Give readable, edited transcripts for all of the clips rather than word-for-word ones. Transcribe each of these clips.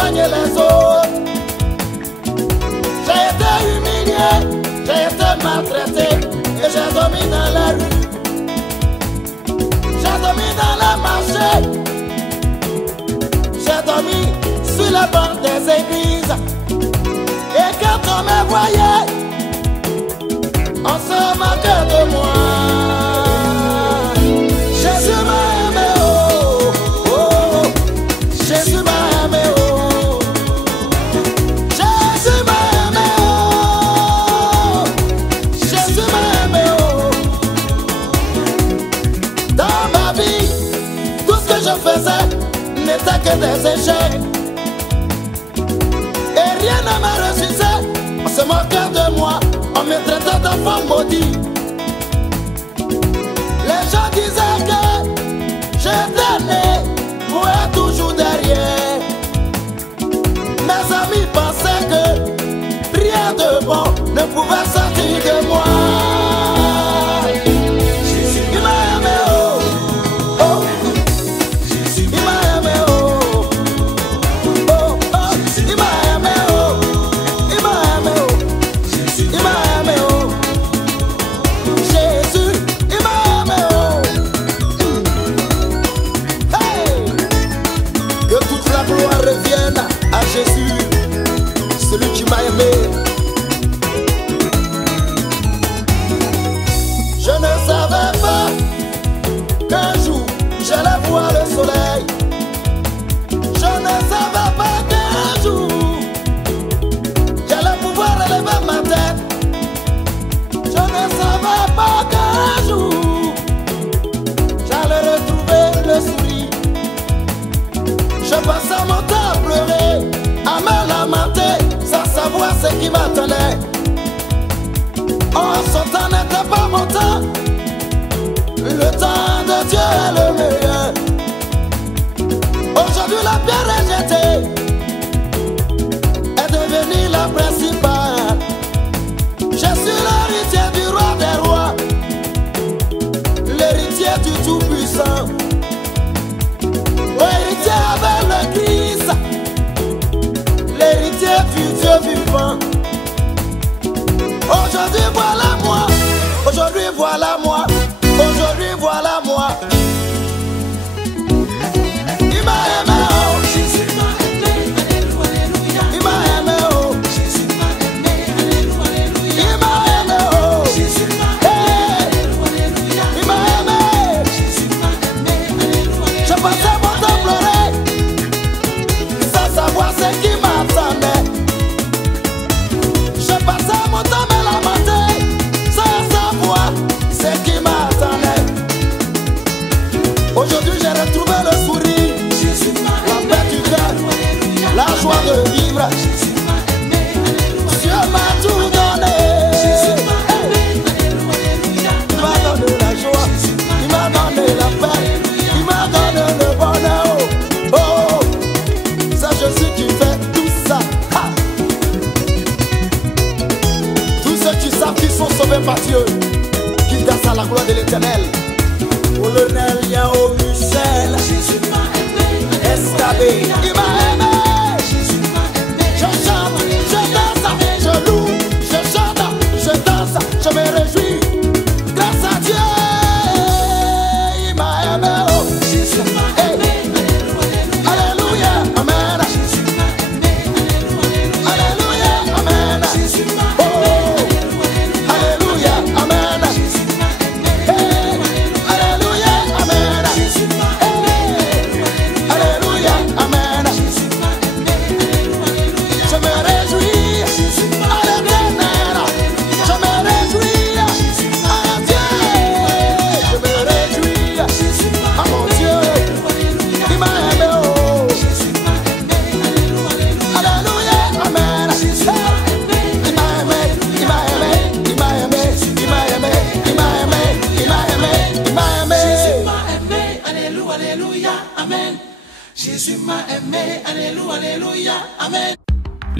accompagné les autres. J'ai été humilié, j'ai été maltraité et j'ai dormi dans la rue. J'ai dormi dans le marché, j'ai dormi sur les bancs des églises. Et quand on me voyait, on se moquait de moi. Jésus m'a aimé, oh, oh, Jésus m'a aimé, oh. Jésus m'a aimé, oh. Jésus m'a aimé, oh. Dans ma vie, tout ce que je faisais n'était que des échecs. Et rien ne me réussissait. On se moquait de moi, on me traitait d'enfant maudit. Les gens disaient que j'étais né pour être toujours derrière. Mes amis pensaient que rien de bon ne pouvait sortir de moi. Jésus, il m'a aimé, oh, oh. Jésus, il m'a aimé, oh, oh, oh. Il m'a aimé, oh, il m'a aimé, oh. Jésus, il m'a aimé, oh. Jésus, il m'a aimé, oh. Hey! Que toute la gloire revienne à Jésus, celui qui m'a aimé. Je ne savais pas qu'un jour j'allais voir le soleil. Je ne savais pas qu'un jour j'allais pouvoir relever ma tête. Je ne savais pas qu'un jour j'allais retrouver le sourire. Je passais mon temps à pleurer, à me lamenter, sans savoir ce qui m'attendait. Oh, son temps n'était pas mon temps. Le temps de Dieu est le meilleur. Aujourd'hui la pierre rejetée est devenue la principale. Je suis l'héritier du roi des rois, l'héritier du Tout-Puissant. L'héritier avec le Christ, l'héritier du Dieu vivant. Aujourd'hui voilà moi, aujourd'hui voilà moi, aujourd'hui voilà moi. Il m'a aimé, oh. Jésus m'a aimé, alléluia, alléluia. Il m'a aimé, oh. Jésus m'a aimé, alléluia, alléluia. Il m'a aimé, oh. Jésus m'a aimé, alléluia, alléluia. Il m'a aimé, Jésus m'a aimé, alléluia, alléluia. Je passais mon temps à pleurer, sans savoir ce qui m'attendait. Je passais mon temps à me lamenter, sans savoir ce qui m'attendait. Aujourd'hui j'ai retrouvé le sourire, la paix du cœur, la joie de vivre. Dieu m'a tout donné. Il m'a donné la joie, il m'a donné la paix, il m'a donné le bonheur. Oh, oh, c'est Jésus qui fait tout ça. Ha. Tous ceux qui savent qu'ils sont sauvés par Dieu, qu'ils dansent à la gloire de l'Éternel. Colonel Yao Michel, Jésus m'a aimé, Escabé, il m'a aimé. Jésus m'a aimé. Je chante, je danse, je loue, je chante, je danse, je me réjouis. Grâce à Dieu, il m'a aimé. Oh. Jésus m'a aimé, alléluia, alléluia, amen. Jésus m'a aimé, alléluia, alléluia, amen. Jésus m'a aimé, alléluia, amen. Jésus m'a aimé, alléluia, amen. Jésus m'a aimé, alléluia, amen. Jésus m'a aimé, alléluia. Je me réjouis à l'Éternel, je me réjouis à Dieu, je me réjouis à mon Dieu. Il m'a aimé, oh. Alléluia, amen. Il m'a aimé, il m'a aimé, il m'a aimé, il m'a aimé, il m'a aimé, il m'a aimé, il m'a aimé. Jésus m'a aimé, alléluia, alléluia, amen. Jésus m'a aimé, alléluia, alléluia, amen.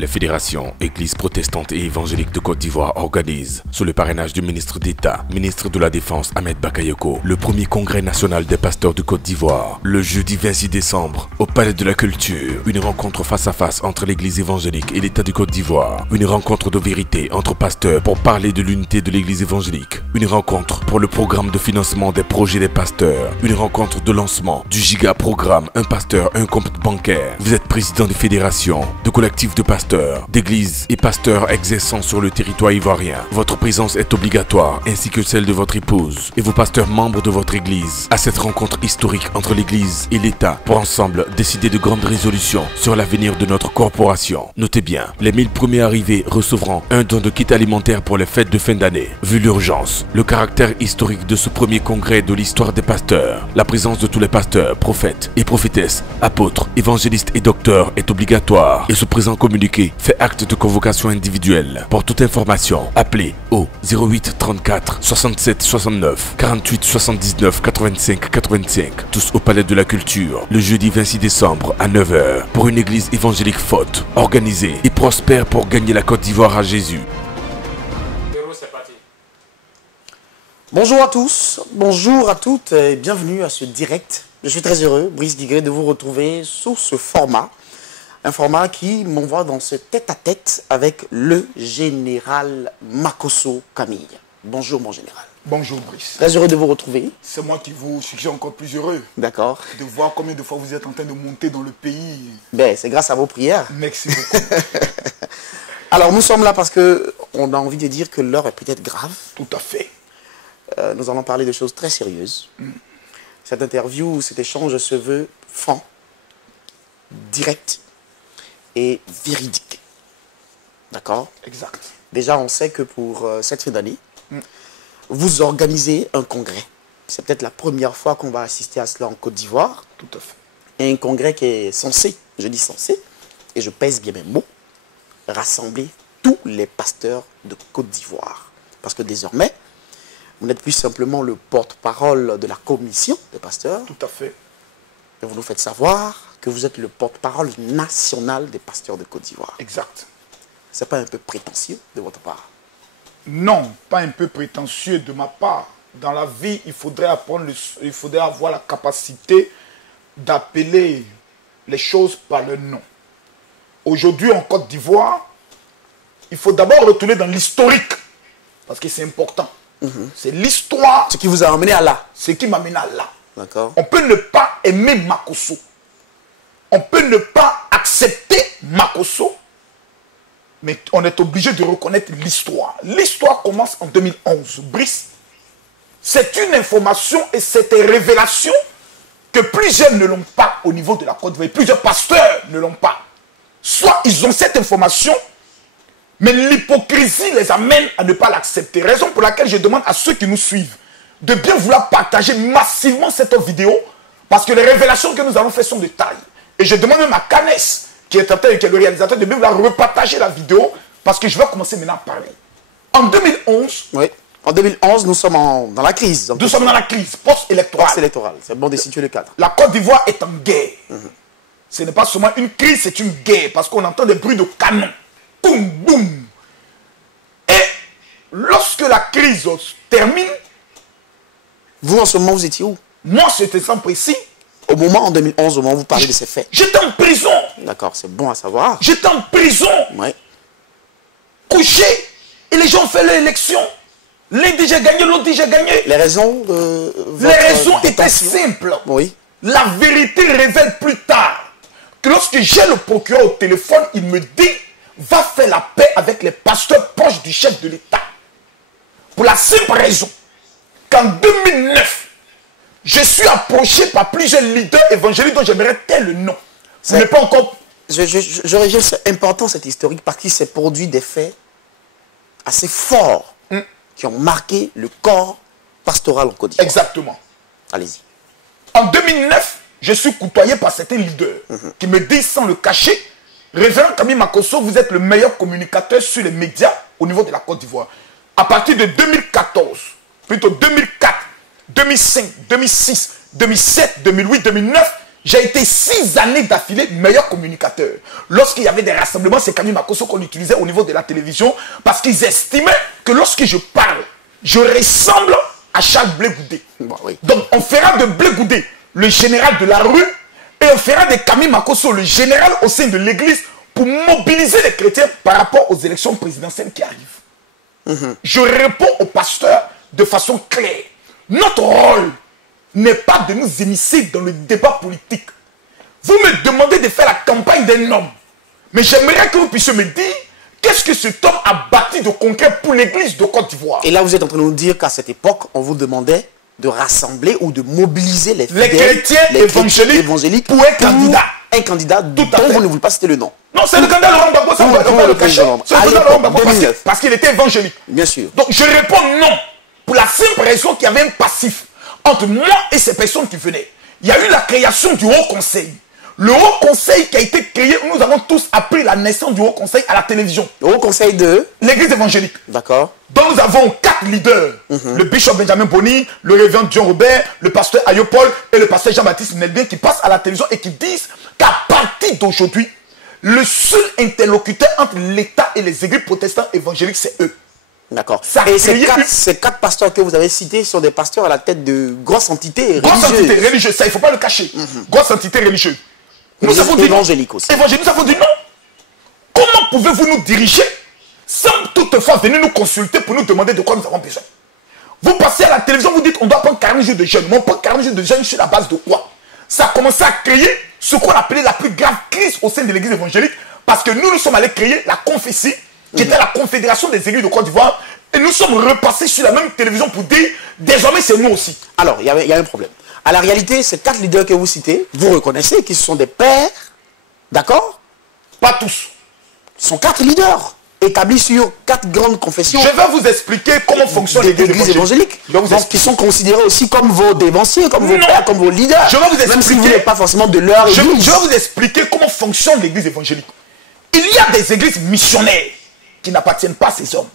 La Fédération Église protestante et évangélique de Côte d'Ivoire organise, sous le parrainage du ministre d'État, ministre de la Défense Ahmed Bakayoko, le premier congrès national des pasteurs de Côte d'Ivoire. Le jeudi 26 décembre, au Palais de la Culture, une rencontre face à face entre l'Église évangélique et l'État de Côte d'Ivoire. Une rencontre de vérité entre pasteurs pour parler de l'unité de l'Église évangélique. Une rencontre pour le programme de financement des projets des pasteurs. Une rencontre de lancement du giga programme Un pasteur, un compte bancaire. Vous êtes président de fédération, de collectif de pasteurs, d'églises et pasteurs exerçant sur le territoire ivoirien. Votre présence est obligatoire, ainsi que celle de votre épouse et vos pasteurs membres de votre église, à cette rencontre historique entre l'église et l'État pour ensemble décider de grandes résolutions sur l'avenir de notre corporation. Notez bien, les 1000 premiers arrivés recevront un don de kit alimentaire pour les fêtes de fin d'année. Vu l'urgence, le caractère historique de ce premier congrès de l'histoire des pasteurs, la présence de tous les pasteurs, prophètes et prophétesses, apôtres, évangélistes et docteurs est obligatoire et ce présent communiqué fait acte de convocation individuelle. Pour toute information, appelez au 08 34 67 69 48 79 85 85, tous au Palais de la Culture, le jeudi 26 décembre à 9 h, pour une église évangélique forte, organisée et prospère pour gagner la Côte d'Ivoire à Jésus. Bonjour à tous, bonjour à toutes et bienvenue à ce direct. Je suis très heureux, Brice Guigueret, de vous retrouver sous ce format. Un format qui m'envoie dans ce tête-à-tête avec le général Makosso Camille. Bonjour mon général. Bonjour Brice. Très heureux de vous retrouver. C'est moi qui vous suis encore plus heureux. D'accord. De voir combien de fois vous êtes en train de monter dans le pays. Ben, c'est grâce à vos prières. Merci beaucoup. Alors nous sommes là parce qu'on a envie de dire que l'heure est peut-être grave. Tout à fait. Nous allons parler de choses très sérieuses. Cette interview, cet échange se veut franc, direct et véridique. D'accord? Exact. Déjà, on sait que pour cette fin d'année, vous organisez un congrès. C'est peut-être la première fois qu'on va assister à cela en Côte d'Ivoire. Tout à fait. Et un congrès qui est censé, je dis censé, et je pèse bien mes mots, rassembler tous les pasteurs de Côte d'Ivoire. Parce que désormais, vous n'êtes plus simplement le porte-parole de la commission des pasteurs. Tout à fait. Et vous nous faites savoir que vous êtes le porte-parole national des pasteurs de Côte d'Ivoire. Exact. C'est pas un peu prétentieux de votre part? Non, pas un peu prétentieux de ma part. Dans la vie, il faudrait avoir la capacité d'appeler les choses par leur nom. Aujourd'hui, en Côte d'Ivoire, il faut d'abord retourner dans l'historique. Parce que c'est important. C'est l'histoire. Ce qui vous a amené à là. Ce qui m'a amené à là. D'accord. On peut ne pas aimer Makosso. On peut ne pas accepter Makosso. Mais on est obligé de reconnaître l'histoire. L'histoire commence en 2011. Brice, c'est une information et c'est une révélation que plusieurs ne l'ont pas au niveau de la Côte d'Ivoire. Plusieurs pasteurs ne l'ont pas. Soit ils ont cette information, mais l'hypocrisie les amène à ne pas l'accepter. Raison pour laquelle je demande à ceux qui nous suivent de bien vouloir partager massivement cette vidéo, parce que les révélations que nous avons faites sont de taille. Et je demande même à Canes, qui est le réalisateur, de bien vouloir repartager la vidéo, parce que je vais commencer maintenant à parler. En 2011... Oui. En 2011, nous sommes dans la crise. Nous sommes dans la crise post-électorale. Post-électorale, c'est bon de situer le cadre. La Côte d'Ivoire est en guerre. Ce n'est pas seulement une crise, c'est une guerre, parce qu'on entend des bruits de canon. Boum, boum. Et lorsque la crise termine... Vous, en ce moment, vous étiez où? Moi, c'était sans précis. Au moment, en 2011, au moment où vous parlez de ces faits. J'étais en prison. D'accord, c'est bon à savoir. J'étais en prison. Oui. Couché. Et les gens ont fait leur élection. L'un dit j'ai gagné, l'autre dit j'ai gagné. Les raisons de Les raisons étaient simples. Oui. La vérité révèle plus tard que lorsque j'ai le procureur au téléphone, il me dit va faire la paix avec les pasteurs proches du chef de l'État. Pour la simple raison qu'en 2009, je suis approché par plusieurs leaders évangéliques dont j'aimerais taire le nom. Ce n'est pas encore... Je reviens, c'est important cette historique parce qu'il s'est produit des faits assez forts qui ont marqué le corps pastoral en Côte d'Ivoire. Exactement. Allez-y. En 2009, je suis côtoyé par certains leaders qui me disent sans le cacher, Révérend Camille Makosso, vous êtes le meilleur communicateur sur les médias au niveau de la Côte d'Ivoire. À partir de 2014, plutôt 2004, 2005, 2006, 2007, 2008, 2009, J'ai été 6 années d'affilée meilleur communicateur. Lorsqu'il y avait des rassemblements, c'est Camille Makosso qu'on utilisait au niveau de la télévision parce qu'ils estimaient que lorsque je parle, je ressemble à Charles Blé Goudé. Bon, oui. Donc on fera de Blé Goudé le général de la rue et on fera de Camille Makosso le général au sein de l'église pour mobiliser les chrétiens par rapport aux élections présidentielles qui arrivent. Je réponds aux pasteurs de façon claire. Notre rôle n'est pas de nous immiscer dans le débat politique. Vous me demandez de faire la campagne d'un homme. Mais j'aimerais que vous puissiez me dire qu'est-ce que cet homme a bâti de concret pour l'église de Côte d'Ivoire. Et là, vous êtes en train de nous dire qu'à cette époque, on vous demandait de rassembler ou de mobiliser les fidèles, chrétiens évangéliques pour un candidat. Un candidat dont vous ne voulez pas citer le nom. Non, c'est le candidat Laurent Gbagbo, ça on va le cacher. C'est le candidat Laurent Gbagbo parce qu'il était évangélique. Bien sûr. Donc je réponds non. Pour la simple raison qu'il y avait un passif entre moi et ces personnes qui venaient. Il y a eu la création du Haut Conseil. Le Haut Conseil qui a été créé, nous avons tous appris la naissance du Haut Conseil à la télévision. Le Haut Conseil de l'Église évangélique. D'accord. Donc nous avons 4 leaders. Le bishop Benjamin Boni, le révérend John Robert, le pasteur Ayo Paul et le pasteur Jean-Baptiste Nelbien qui passent à la télévision et qui disent qu'à partir d'aujourd'hui, le seul interlocuteur entre l'État et les églises protestantes évangéliques, c'est eux. D'accord. Et ces quatre pasteurs que vous avez cités sont des pasteurs à la tête de grosses entités religieuses. Grosses entités religieuses, ça il ne faut pas le cacher. Grosses entités religieuses. Nous avons dit évangéliques aussi. Évangéliques, nous avons dit non. Comment pouvez-vous nous diriger sans toutefois venir nous consulter pour nous demander de quoi nous avons besoin? Vous passez à la télévision, vous dites on doit prendre 40 jours de jeûne. Mais on prend 40 jours de jeûne sur la base de quoi? Ça a commencé à créer ce qu'on appelait la plus grave crise au sein de l'église évangélique parce que nous sommes allés créer la confessie qui était la confédération des églises de Côte d'Ivoire et nous sommes repassés sur la même télévision pour dire désormais c'est nous aussi. Alors, il y a un problème. À la réalité, ces 4 leaders que vous citez, vous reconnaissez qu'ils sont des pères, d'accord? Pas tous. Ce sont 4 leaders établis sur 4 grandes confessions. Je vais vous expliquer comment fonctionne l'église évangélique. Donc, qui sont considérés aussi comme vos dévanciers, comme vos pères, comme vos leaders. Je vais vous expliquer. Même si vous n'êtes pas forcément de leur église. Je vais vous expliquer comment fonctionne l'église évangélique. Il y a des églises missionnaires qui n'appartiennent pas à ces hommes.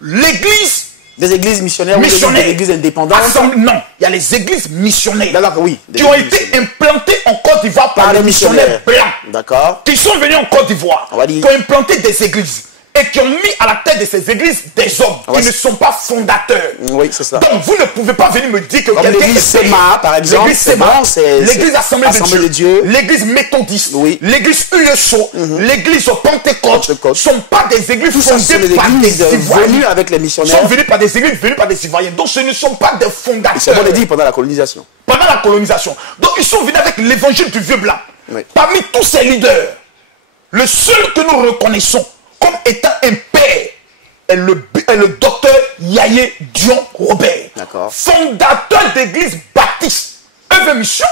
L'église... Des églises missionnaires ou des églises indépendantes? Non, il y a les églises missionnaires oui, qui ont été implantées en Côte d'Ivoire par les missionnaires blancs. D'accord. Qui sont venus en Côte d'Ivoire, qui ont implanté des églises et qui ont mis à la tête de ces églises des hommes qui ne sont pas fondateurs. Oui, c'est ça. Donc vous ne pouvez pas venir me dire que quelqu'un l'église Sema, par exemple, l'église Assemblée de Dieu, l'église méthodiste, l'église USO, l'église Pentecôte ne sont pas des églises fondées par des Ivoiriens. Avec les missionnaires. Sont venus par des églises venues par des Ivoiriens. Donc ce ne sont pas des fondateurs. C'est ce qu'on a dit pendant la colonisation. Pendant la colonisation. Donc ils sont venus avec l'évangile du vieux blanc. Parmi tous ces leaders, le seul que nous reconnaissons comme étant un père est le docteur Yaye Dion Robert, fondateur d'église baptiste, œuvre mission,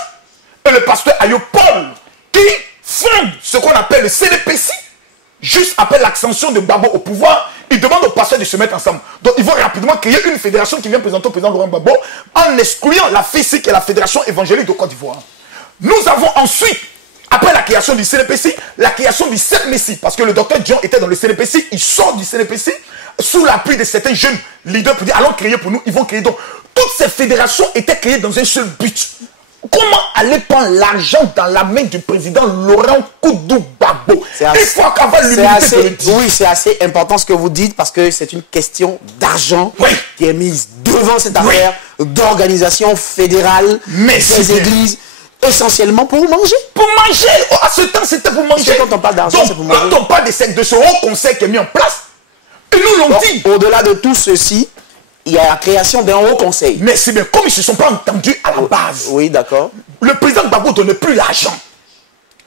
et le pasteur Ayo Paul, qui fonde ce qu'on appelle le CNPC, juste après l'ascension de Gbagbo au pouvoir. Il demande aux pasteurs de se mettre ensemble. Donc ils vont rapidement créer une fédération qui vient présenter au président Laurent Gbagbo en excluant la FESI qui est la Fédération évangélique de Côte d'Ivoire. Nous avons ensuite, après la création du CNPC, la création du CNMC, parce que le docteur Dion était dans le CNPC, il sort du CNPC sous l'appui de certains jeunes leaders pour dire allons créer pour nous, ils vont créer. Donc toutes ces fédérations étaient créées dans un seul but. Comment aller prendre l'argent dans la main du président Laurent Gbagbo? Il faut avoir l'humilité de le dire. Oui, c'est assez important ce que vous dites parce que c'est une question d'argent qui est mise devant cette affaire d'organisation fédérale des églises. Essentiellement pour manger. Pour manger. À ce temps, c'était pour manger. Quand on parle d'argent, c'est pour manger. Quand on parle de ce haut conseil qui est mis en place, ils nous l'ont dit. Au-delà de tout ceci, il y a la création d'un haut conseil. Mais c'est bien, comme ils ne se sont pas entendus à la base. Oui, d'accord. Le président Gbagbo ne donnait plus l'argent.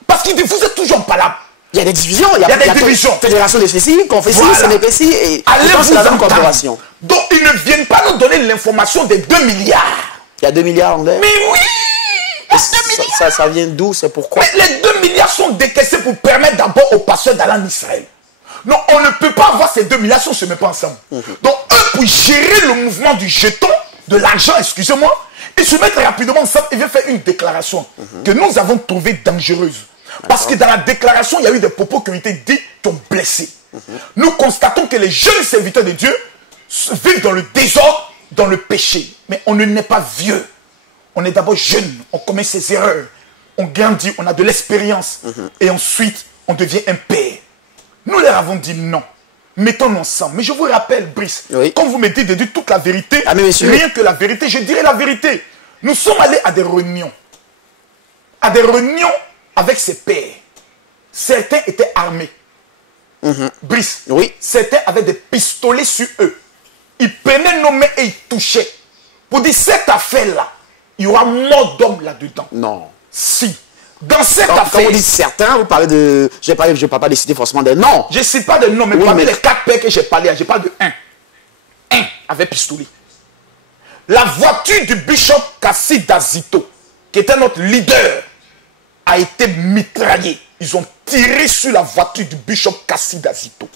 Parce qu'il vous êtes toujours pas là. Il y a des divisions. Il y a des divisions. Fédération des FESI, confession, CNPC et allez-vous la même corporation. Donc ils ne viennent pas nous donner l'information des 2 milliards. Il y a 2 milliards en l'air. Mais oui. Ça vient d'où? C'est pourquoi? Mais les 2 milliards sont décaissés pour permettre d'abord aux pasteurs d'aller en Israël. Non, on ne peut pas avoir ces 2 milliards si on ne se met pas ensemble. Donc eux, pour gérer le mouvement du jeton, de l'argent, excusez-moi, ils se mettent rapidement ensemble et viennent faire une déclaration que nous avons trouvée dangereuse. Parce que dans la déclaration, il y a eu des propos qui ont été dits, qui ont blessé. Nous constatons que les jeunes serviteurs de Dieu vivent dans le désordre, dans le péché. Mais on ne naît pas vieux. On est d'abord jeune, on commet ses erreurs, on grandit, on a de l'expérience. Et ensuite, on devient un père. Nous leur avons dit non. Mettons-nous ensemble. Mais je vous rappelle, Brice, quand vous me dites de dire toute la vérité, rien que la vérité, je dirais la vérité. Nous sommes allés à des réunions. À des réunions avec ses pères. Certains étaient armés. Brice, certains avaient des pistolets sur eux. Ils prenaient nos mains et ils touchaient. Pour dire, cette affaire-là, il y aura mort d'homme là-dedans. Non. Si. Dans cette affaire... Quand vous dites certains, vous parlez de... Je ne parle pas de citer forcément des noms. Je ne cite pas de noms, mais parmi les 4 pères que j'ai parlé, je parle de un. Un avait pistolet. La voiture du bishop Kassi Dazito, qui était notre leader, a été mitraillée. Ils ont tiré sur la voiture du bishop Kassi Dazito.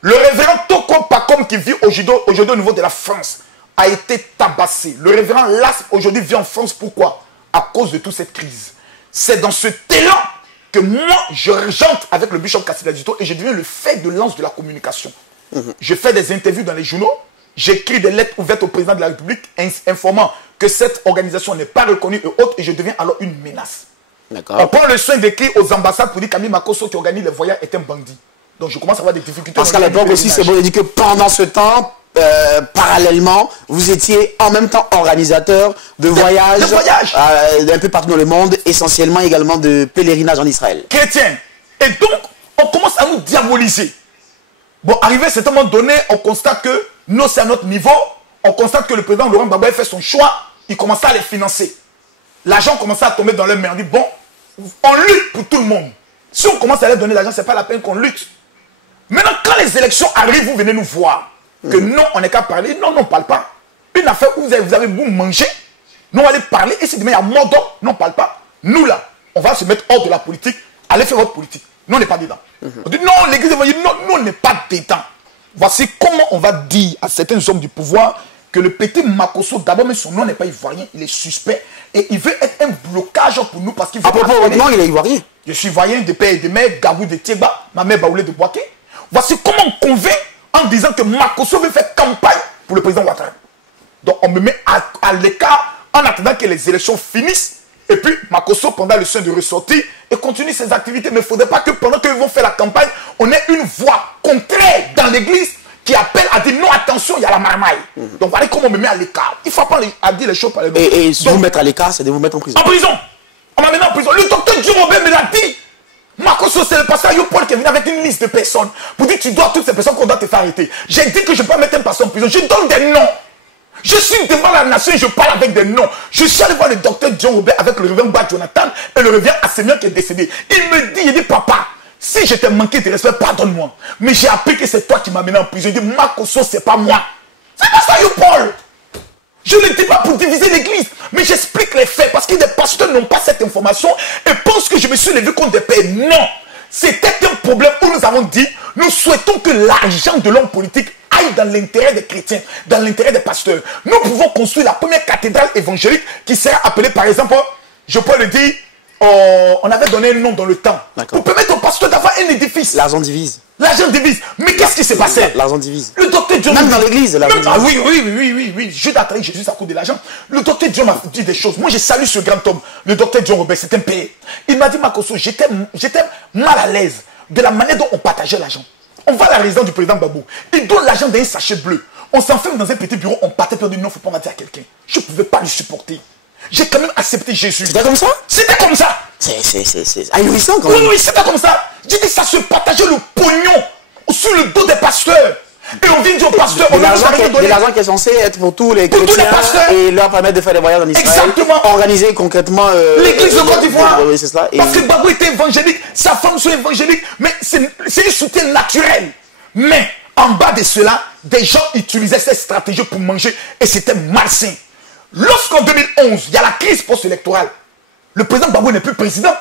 Le révérend Toko Pakom, qui vit aujourd'hui au niveau de la France, a été tabassé. Le révérend Las, aujourd'hui, vit en France. Pourquoi? À cause de toute cette crise. C'est dans ce élan que moi, je j'entre avec le bishop Kassi Dazito et je deviens le fer de lance de la communication. Je fais des interviews dans les journaux, j'écris des lettres ouvertes au président de la République informant que cette organisation n'est pas reconnue et autres, et je deviens alors une menace. On prend le soin d'écrire aux ambassades pour dire qu'Ami Makosso qui organise les voyages est un bandit. Donc je commence à avoir des difficultés. Parce qu'à l'époque aussi, c'est bon de dire que pendant ce temps, parallèlement, vous étiez en même temps organisateur de voyages un peu partout dans le monde, essentiellement également de pèlerinage en Israël. Chrétien. Et donc, on commence à nous diaboliser. Bon, arrivé à un moment donné, on constate que nous, c'est à notre niveau. On constate que le président Laurent Gbagbo a fait son choix. Il commence à les financer. L'argent commençait à tomber dans leur main. On dit, bon, on lutte pour tout le monde. Si on commence à leur donner l'argent, ce n'est pas la peine qu'on lutte. Maintenant, quand les élections arrivent, vous venez nous voir. Que non, on n'est qu'à parler. Non, on ne parle pas. Une affaire où vous avez vous manger. Nous, on va aller parler. Et si demain il y a mort d'homme, non, on ne parle pas. Nous, là, on va se mettre hors de la politique. Allez faire votre politique. Nous, on n'est pas dedans. On dit, non, l'église évangélique, non, nous, on n'est pas dedans. Voici comment on va dire à certains hommes du pouvoir que le petit Makosso, d'abord, mais son nom n'est pas ivoirien, il est suspect. Et il veut être un blocage pour nous parce qu'il veut... À propos, honnêtement, il est ivoirien. Je suis ivoirien de père et de mère, Gabou de Tieba, ma mère Baoulé de Boaké. Voici comment on convainc en disant que Makosso veut faire campagne pour le président Ouattara. Donc on me met à l'écart en attendant que les élections finissent. Et puis Makosso, pendant le soin de ressortir, et continue ses activités. Mais il ne faudrait pas que pendant qu'ils vont faire la campagne, on ait une voix contraire dans l'église qui appelle à dire non, attention, il y a la marmaille. Donc voilà comment on me met à l'écart. Il ne faut pas à dire les choses par les mots. Et vous mettre à l'écart, c'est de vous mettre en prison. En prison. On m'a mis en prison. Le docteur Dieu Robert me l'a dit. Makosso, c'est le pasteur Yopol qui est venu avec une liste de personnes pour dire que tu dois à toutes ces personnes qu'on doit te faire arrêter. J'ai dit que je ne peux pas mettre un pasteur en prison. Je donne des noms. Je suis devant la nation et je parle avec des noms. Je suis allé voir le docteur John Robert avec le révérend Bad Jonathan et le révérend Assemien qui est décédé. Il dit, papa, si je t'ai manqué de respect, pardonne-moi. Mais j'ai appris que c'est toi qui m'as mené en prison. Il dit, Makosso, c'est pas moi. C'est pas ça, Yopol. Je ne dis pas pour diviser l'église, mais j'explique les faits parce que des pasteurs n'ont pas cette information et pensent que je me suis levé contre des pères. Non, c'était un problème où nous avons dit, nous souhaitons que l'argent de l'homme politique aille dans l'intérêt des chrétiens, dans l'intérêt des pasteurs. Nous pouvons construire la première cathédrale évangélique qui sera appelée par exemple, je peux le dire, on avait donné un nom dans le temps pour permettre aux pasteurs d'avoir un édifice. L'argent divise. L'argent divise. Mais qu'est-ce qui s'est passé? L'argent divise. Le docteur John... Même dans l'église, l'argent divise. Ah oui. Judas a trahi Jésus à cause de l'argent. Le docteur John m'a dit des choses. Moi, je salue ce grand homme. Le docteur John Robert, c'est un père. Il m'a dit, Makosso, j'étais mal à l'aise de la manière dont on partageait l'argent. On va à la résidence du président Babou. Il donne l'argent dans un sachet bleu. On s'enferme dans un petit bureau. On partait pour dire non, il ne faut pas mentir à quelqu'un. Je ne pouvais pas le supporter. J'ai quand même accepté Jésus. C'était comme ça? C'était comme ça. C'est ahurissant quand même. Oui, c'était comme ça. J'ai dit ça se partageait le pognon sur le dos des pasteurs. Et on vient dire aux pasteurs, on de l'argent qui est censé être pour tous les chrétiens et leur permettre de faire des voyages en Israël. Exactement. Organiser concrètement l'église de Côte d'Ivoire. Oui, c'est cela. Parce que Babou était évangélique, sa femme soit évangélique, mais c'est un soutien naturel. Mais en bas de cela, des gens utilisaient cette stratégie pour manger et c'était malsain. Lorsqu'en 2011, il y a la crise post-électorale, le président Babou n'est plus président.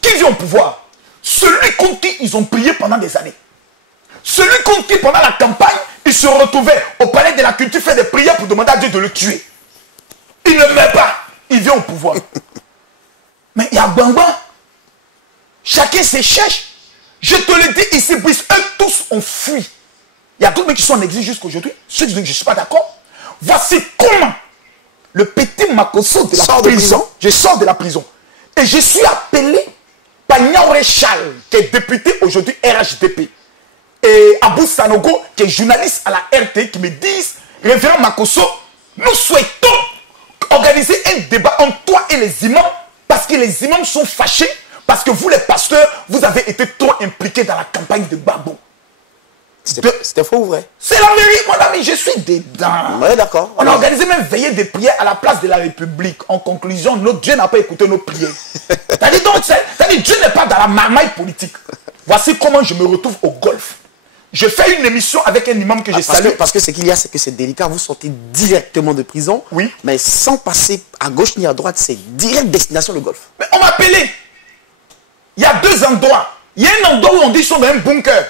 Qui vient au pouvoir? Celui contre qui ils ont prié pendant des années. Celui contre qui, pendant la campagne, il se retrouvait au palais de la culture, faire des prières pour demander à Dieu de le tuer. Il ne meurt pas, il vient au pouvoir. Mais il y a Bamba. Chacun se cherche. Je te le dis ici, Brice, eux tous ont fui. Il y a d'autres qui sont en exil jusqu'à aujourd'hui. Ceux qui disent que je ne suis pas d'accord. Voici comment le petit Makosso de la prison. Je sors de la prison. Et je suis appelé par Niaouré Charles, qui est député aujourd'hui RHDP. Et Abou Sanogo, qui est journaliste à la RT, qui me disent, révérend Makosso, nous souhaitons organiser un débat entre toi et les imams, parce que les imams sont fâchés, parce que vous les pasteurs, vous avez été trop impliqués dans la campagne de Gbagbo. C'était faux ou vrai? C'est la vérité, mon ami, je suis dedans. Oui, d'accord. On a organisé même veillée de prières à la place de la République. En conclusion, notre Dieu n'a pas écouté nos prières. Dieu n'est pas dans la marmaille politique. Voici comment je me retrouve au golf. Je fais une émission avec un imam que je salue. Parce que ce qu'il y a, c'est que c'est délicat. Vous sortez directement de prison, oui, mais sans passer à gauche ni à droite, c'est direct destination le golf. Mais on m'a appelé. Il y a deux endroits. Il y a un endroit où on dit qu'ils sont dans un bunker.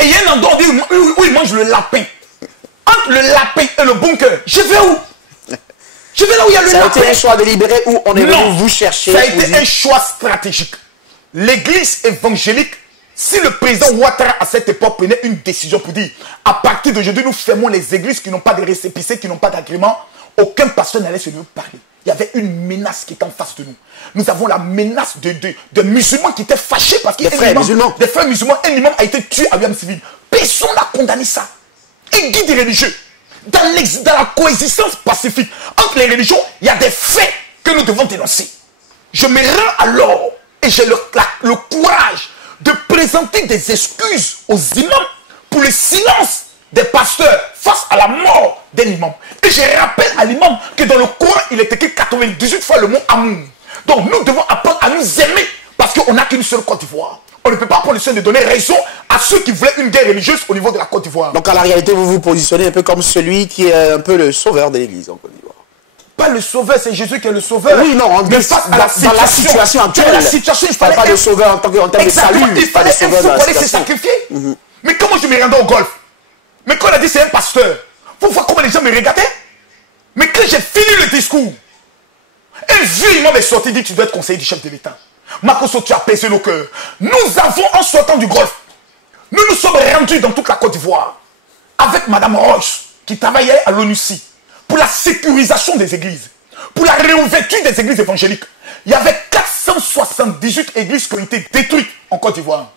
Et il y a un endroit où ils mangent le lapin. Entre le lapin et le bunker, je vais où? Je vais là où il y a le lapin. Ça a été un choix délibéré ou on est venu vous chercher? Ça a été un choix stratégique. L'église évangélique, si le président Ouattara à cette époque prenait une décision pour dire à partir d'aujourd'hui nous fermons les églises qui n'ont pas de récépissé, qui n'ont pas d'agrément, aucun pasteur n'allait se nous parler. Il y avait une menace qui était en face de nous. Nous avons la menace de musulmans qui étaient fâchés parce qu'il y a des frères musulmans. Un imam a été tué à William Civil. Personne n'a condamné ça. Un guide religieux. Dans la coexistence pacifique entre les religions, il y a des faits que nous devons dénoncer. Je me rends alors et j'ai le courage de présenter des excuses aux imams pour le silence des pasteurs face à la mort d'un imam. Et je rappelle à l'imam que dans le Coran, il est écrit 98 fois le mot amour. Donc nous devons apprendre à nous aimer parce qu'on n'a qu'une seule Côte d'Ivoire. On ne peut pas prendre le soin de donner raison à ceux qui voulaient une guerre religieuse au niveau de la Côte d'Ivoire. Donc à la réalité, vous vous positionnez un peu comme celui qui est un peu le sauveur de l'église en Côte d'Ivoire. Pas le sauveur, c'est Jésus qui est le sauveur. Oui, non, mais face à la situation actuelle. Dans la situation, il fallait pas de sauveur en tant que de salut. Il fallait se sacrifier. Mais comment je me rendais au golf? Mais quand on a dit c'est un pasteur, vous voyez comment les gens me regardaient? Mais quand j'ai fini le discours, un vieux imam est sorti et dit tu dois être conseiller du chef de l'État. Makosso, tu as apaisé nos cœurs. Nous avons, en sortant du golf, nous nous sommes rendus dans toute la Côte d'Ivoire avec Madame Roche qui travaillait à l'ONUCI pour la sécurisation des églises, pour la réouverture des églises évangéliques. Il y avait 478 églises qui ont été détruites en Côte d'Ivoire.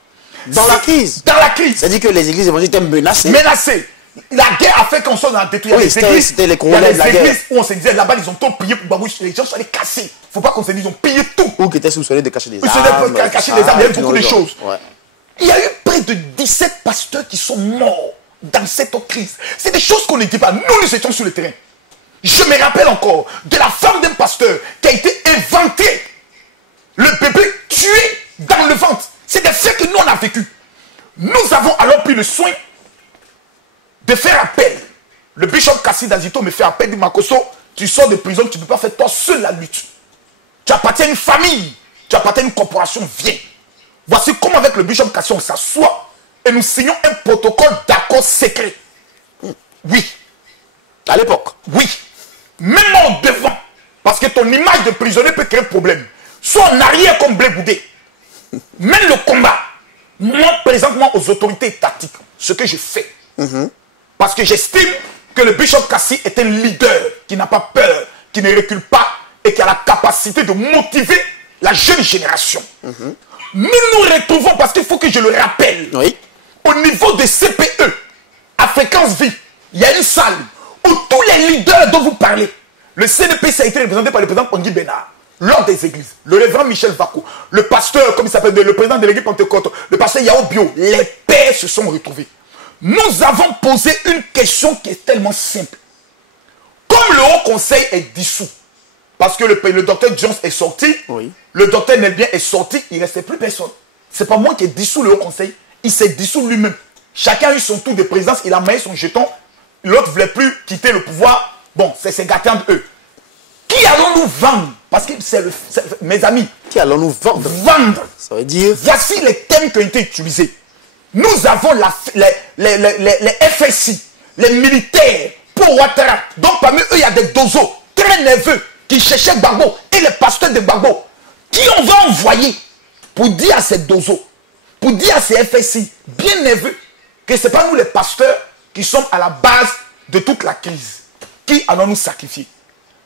Dans la crise. Dans la crise. C'est-à-dire que les églises évangéliques étaient menacées. Menacées. La guerre a fait qu'on soit dans la détruire les églises. C'était les il y a des églises où on se disait là-bas, ils ont tout pillé pour Babouche. Les gens sont allés casser. Il ne faut pas qu'on se dise, ils ont pillé tout. Ou qui étaient soupçonnés de cacher des armes. Cacher des armes, il y a eu beaucoup de choses. Ouais. Il y a eu près de 17 pasteurs qui sont morts dans cette crise. C'est des choses qu'on ne dit pas. Nous étions sur le terrain. Je me rappelle encore de la femme d'un pasteur qui a été éventrée. Le bébé tué dans le ventre. C'est des faits que nous on a vécu. Nous avons alors pris le soin de faire appel. Le bishop Kassi Dazito me fait appel, dit Makosso, tu sors de prison, tu ne peux pas faire toi seul la lutte. Tu appartiens à une famille, tu appartiens à une corporation, viens. Voici comment avec le bishop Kassi on s'assoit et nous signons un protocole d'accord secret. Oui. À l'époque. Oui. Même en devant. Parce que ton image de prisonnier peut créer problème. Soit en arrière comme Blé Boudé. Même le combat. Moi, présentement, aux autorités étatiques, ce que je fais. Parce que j'estime que le bishop Kassi est un leader qui n'a pas peur, qui ne recule pas et qui a la capacité de motiver la jeune génération. Nous nous retrouvons, parce qu'il faut que je le rappelle, au niveau de CPE, à Fréquence Vie, il y a une salle où tous les leaders dont vous parlez, le CNPC a été représenté par le président Pongui Bénard, l'ordre des églises, le révérend Michel Vako, le pasteur, comme il s'appelle, le président de l'église Pentecôte, le pasteur Yao Bio, les pères se sont retrouvés. Nous avons posé une question qui est tellement simple. Comme le Haut Conseil est dissous, parce que le docteur Jones est sorti, le docteur Nelbien est sorti, il ne restait plus personne. Ce n'est pas moi qui ai dissous le Haut Conseil, il s'est dissous lui-même. Chacun a eu son tour de présidence, il a maillé son jeton, l'autre ne voulait plus quitter le pouvoir. Bon, c'est gâté entre eux. Qui allons-nous vendre? Parce que c'est mes amis. Qui allons-nous vendre? Vendre. Ça veut dire... Voici les thèmes qui ont été utilisés. Nous avons les FSI, les militaires, pour Ouattara. Donc parmi eux, il y a des dozos très nerveux qui cherchaient Gbagbo et les pasteurs de Gbagbo. Qui on va envoyer pour dire à ces dozos, pour dire à ces FSI, bien nerveux, que ce n'est pas nous les pasteurs qui sommes à la base de toute la crise. Qui allons-nous sacrifier?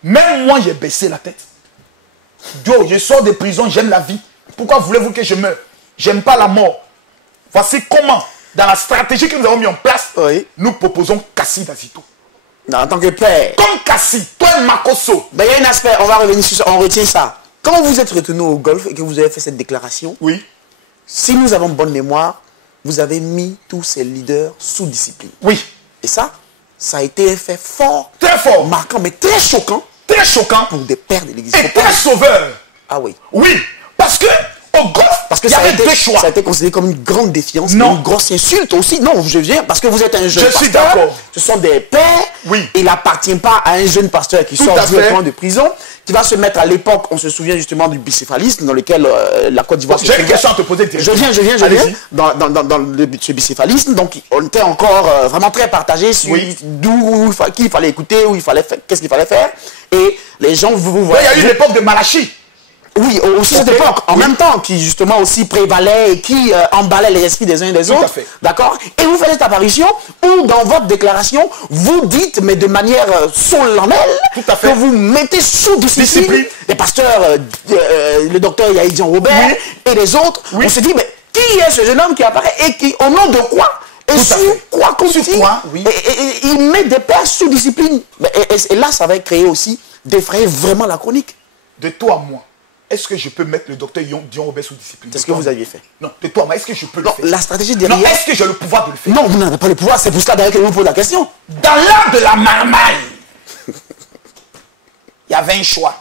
Même moi, j'ai baissé la tête. Dieu, je sors de prison, j'aime la vie. Pourquoi voulez-vous que je meure? J'aime pas la mort. Voici comment, dans la stratégie que nous avons mis en place, nous proposons Kassi Dazito. Non, en tant que père. Comme Kassi, toi et Makosso. Ben, il y a un aspect, on va revenir sur ça, on retient ça. Quand vous êtes retourné au golf et que vous avez fait cette déclaration, oui. Si nous avons bonne mémoire, vous avez mis tous ces leaders sous discipline. Oui. Et ça a été un fait fort. Très fort. Marquant, mais très choquant. Très choquant. Pour des pères de l'église. Et très sauveur. Ah oui. Oui. Parce que au golf, il y avait deux choix. Ça a été considéré comme une grande défiance, non. Une grosse insulte aussi. Non, je viens parce que vous êtes un jeune pasteur. Je suis d'accord. Ce sont des pères. Oui. Il n'appartient pas à un jeune pasteur qui sort directement de prison, qui va se mettre à l'époque, on se souvient justement du bicéphalisme dans lequel la Côte d'Ivoire se J'ai une question à te poser. Je viens. Dans ce bicéphalisme, donc on était encore vraiment très partagé sur qui il fallait écouter, qu'est-ce qu'il fallait faire. Et les gens vous voyez. Il y a eu l'époque de Malachi. Oui, aussi cette époque, en même temps, qui justement aussi prévalait et qui emballait les esprits des uns et des autres. D'accord. Et vous faites cette apparition où, dans votre déclaration, vous dites, mais de manière solennelle, que vous mettez sous discipline les pasteurs, le docteur Yaïdian Robert et les autres. On se dit, mais qui est ce jeune homme qui apparaît et qui, au nom de quoi et sur quoi continue et il met des pères sous discipline. Et là, ça va créer aussi d'effrayer vraiment la chronique. De toi à moi. Est-ce que je peux mettre le docteur Dion Robert sous discipline? C'est ce que vous aviez fait. Non, de toi, mais est-ce que je peux le faire? La stratégie derrière... Non, est-ce que j'ai le pouvoir de le faire? Non, vous n'avez pas le pouvoir, c'est pour cela d'ailleurs que je vous pose la question. Dans l'art de la marmaille, il y avait un choix.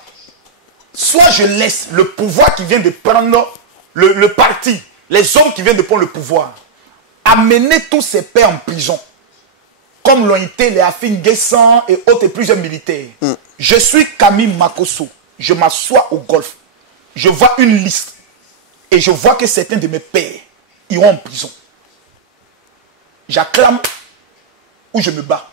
Soit je laisse le pouvoir qui vient de prendre le parti, les hommes qui viennent de prendre le pouvoir, amener tous ces pères en prison, comme l'ont été les Afin Guessan et autres et plusieurs militaires. Je suis Camille Makosso, je m'assois au golf. Je vois une liste et je vois que certains de mes pères iront en prison. J'acclame ou je me bats.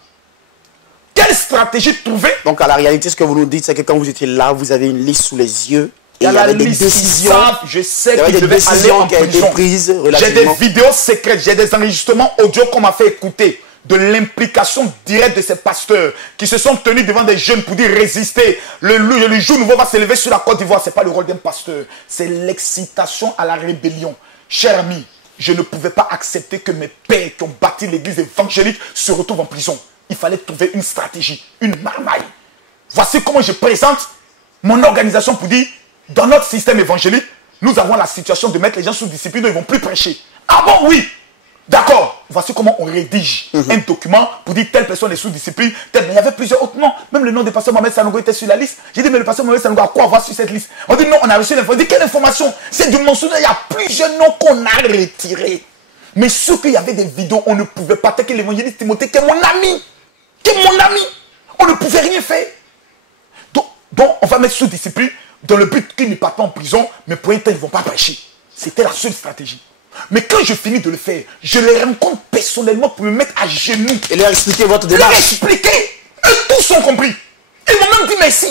Quelle stratégie trouver? Donc à la réalité, ce que vous nous dites, c'est que quand vous étiez là, vous avez une liste sous les yeux. Il y avait des décisions. Je sais que je vais aller en prison. J'ai des vidéos secrètes, j'ai des enregistrements audio qu'on m'a fait écouter. De l'implication directe de ces pasteurs qui se sont tenus devant des jeunes pour dire résister. Le jour nouveau va s'élever sur la Côte d'Ivoire. Ce n'est pas le rôle d'un pasteur. C'est l'excitation à la rébellion. Cher ami, je ne pouvais pas accepter que mes pères qui ont bâti l'église évangélique se retrouvent en prison. Il fallait trouver une stratégie, une marmaille. Voici comment je présente mon organisation pour dire, dans notre système évangélique, nous avons la situation de mettre les gens sous discipline, ils ne vont plus prêcher. Ah bon, oui. D'accord, voici comment on rédige un document pour dire telle personne est sous discipline. Mais il y avait plusieurs autres noms. Même le nom du pasteur Mohamed Sanogo était sur la liste. J'ai dit, mais le pasteur Mohamed Sanogo a quoi avoir sur cette liste? On dit non, on a reçu l'information. On dit quelle information? C'est du mensonge. Il y a plusieurs noms qu'on a retirés. Mais sûr qu'il y avait des vidéos, on ne pouvait pas attaquer l'évangéliste Timothée, qui est mon ami. Qui est mon ami. On ne pouvait rien faire. Donc on va mettre sous discipline dans le but qu'ils ne partent pas en prison, mais pour un temps, ils ne vont pas prêcher. C'était la seule stratégie. Mais quand je finis de le faire, je les rencontre personnellement pour me mettre à genoux. Et leur expliquer votre démarche. Leur expliquer. Eux tous ont compris. Ils m'ont même dit merci.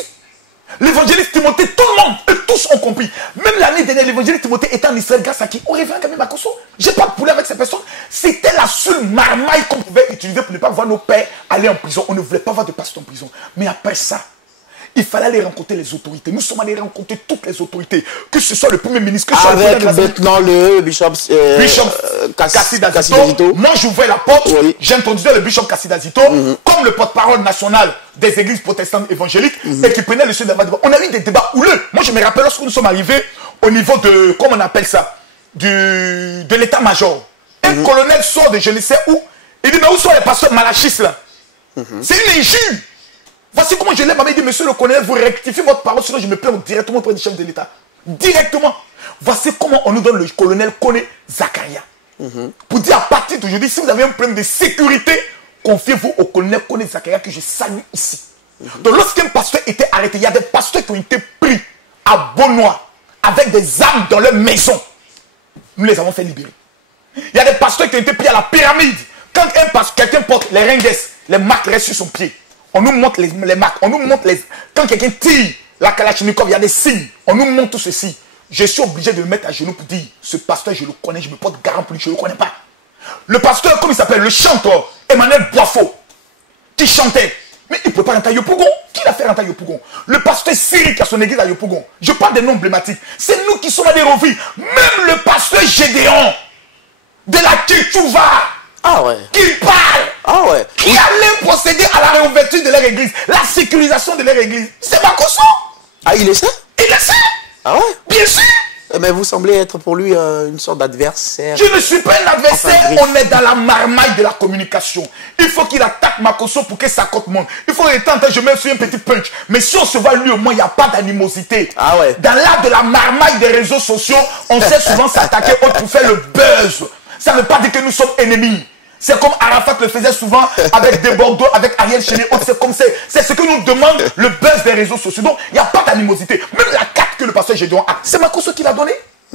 L'évangéliste Timothée, tout le monde, eux tous ont compris. Même l'année dernière, l'évangéliste Timothée était en Israël grâce à qui? Au révérend Camille Makosso. Je n'ai pas de poulet avec ces personnes. C'était la seule marmaille qu'on pouvait utiliser pour ne pas voir nos pères aller en prison. On ne voulait pas voir de pasteur en prison. Mais après ça, il fallait aller rencontrer les autorités. Nous sommes allés rencontrer toutes les autorités. Que ce soit le premier ministre, que ce soit avec maintenant le bishop Kassi Dazito. Moi, j'ouvrais la porte. Oui. J'introduisais le bishop Kassi Dazito comme le porte-parole national des églises protestantes évangéliques et qui prenait le sujet de la débat. On a eu des débats houleux. Moi, je me rappelle lorsque nous sommes arrivés au niveau de, comment on appelle ça, de l'état-major. Un colonel sort de je ne sais où. Il dit, mais où sont les pasteurs malachistes là? C'est une injure. Voici comment je l'ai dit, monsieur le colonel, vous rectifiez votre parole, sinon je me plains directement auprès du chef de l'État. Directement. Voici comment on nous donne le colonel Kone Zakaria. Pour dire à partir d'aujourd'hui, si vous avez un problème de sécurité, confiez-vous au colonel Kone Zakaria que je salue ici. Donc lorsqu'un pasteur était arrêté, il y a des pasteurs qui ont été pris à Beaunois avec des armes dans leur maison. Nous les avons fait libérer. Il y a des pasteurs qui ont été pris à la pyramide. Quand quelqu'un porte les ringues, les marques restent sur son pied. On nous montre les marques, on nous montre les... Quand quelqu'un tire la Kalachnikov, il y a des signes. On nous montre tout ceci. Je suis obligé de me mettre à genoux pour dire, ce pasteur, je le connais, je me porte garant pour lui, je ne le connais pas. Le pasteur, comme il s'appelle, le chanteur, Emmanuel Boifo, qui chantait, Mais il ne peut pas rentrer à Yopougon. Qui l'a fait rentrer à Yopougon? Le pasteur Siri qui a son église à Yopougon. Je parle des noms emblématiques. C'est nous qui sommes allés revoir. Même le pasteur Gédéon de la Kéchouva. Ah ouais. Qui parle. Ah ouais. Qui allait procéder à la réouverture de leur église. La sécurisation de leur église. C'est Makosso. Ah, il le sait? Il le sait. Ah ouais. Bien sûr. Mais vous semblez être pour lui une sorte d'adversaire. Je ne suis pas un adversaire, Enfin, on est dans la marmaille de la communication. Il faut qu'il attaque Makosso pour que ça compte monte. Il faut étendre, je mets sur un petit punch. Mais si on se voit lui au moins, il n'y a pas d'animosité. Ah ouais. Dans l'art de la marmaille des réseaux sociaux, on sait souvent s'attaquer pour faire le buzz. Ça ne veut pas dire que nous sommes ennemis. C'est comme Arafat le faisait souvent avec des Bordeaux, avec Ariel Chéné. C'est comme ça. C'est ce que nous demande le buzz des réseaux sociaux. Donc, il n'y a pas d'animosité. Même la carte que le pasteur Gédéon a, c'est Makosso qui l'a donnée.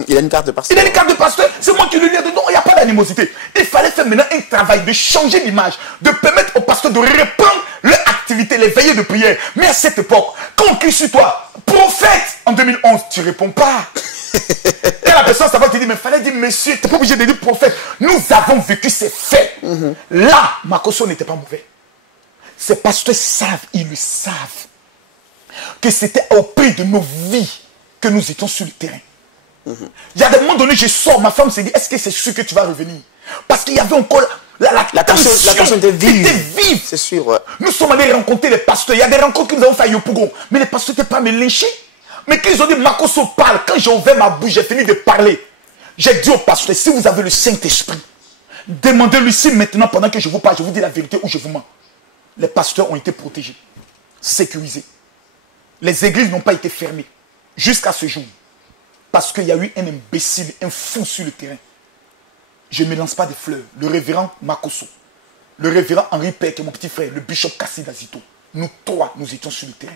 Il a une carte de pasteur. Il a une carte de pasteur, c'est moi qui lui ai dit non, il n'y a pas d'animosité. Il fallait faire maintenant un travail de changer l'image, de permettre aux pasteurs de reprendre leur activité, les veillées de prière. Mais à cette époque, quand on crie sur toi, prophète, en 2011, tu ne réponds pas. Et la personne, ça va te dire, mais il fallait dire, monsieur, tu n'es pas obligé de dire prophète. Nous avons vécu ces faits. Là, Makosso n'était pas mauvais. Ces pasteurs savent, ils le savent, que c'était au prix de nos vies que nous étions sur le terrain. Il y a des moments donnés, je sors, ma femme se dit, est-ce que c'est sûr que tu vas revenir? Parce qu'il y avait encore la tension était vive. C'est sûr, ouais. Nous sommes allés rencontrer les pasteurs. Il y a des rencontres que nous avons fait à Yopougon. Mais les pasteurs n'étaient pas me lyncher. Mais quand ils ont dit, Makosso parle, quand j'ai ouvert ma bouche, j'ai fini de parler. J'ai dit au pasteur, si vous avez le Saint-Esprit, demandez-lui si maintenant, pendant que je vous parle, je vous dis la vérité ou je vous mens. Les pasteurs ont été protégés, sécurisés. Les églises n'ont pas été fermées jusqu'à ce jour. Parce qu'il y a eu un imbécile, un fou sur le terrain. Je ne me lance pas des fleurs. Le révérend Makosso, le révérend Henri Père, qui est mon petit frère, le bishop Kassid Azito. Nous trois, nous étions sur le terrain.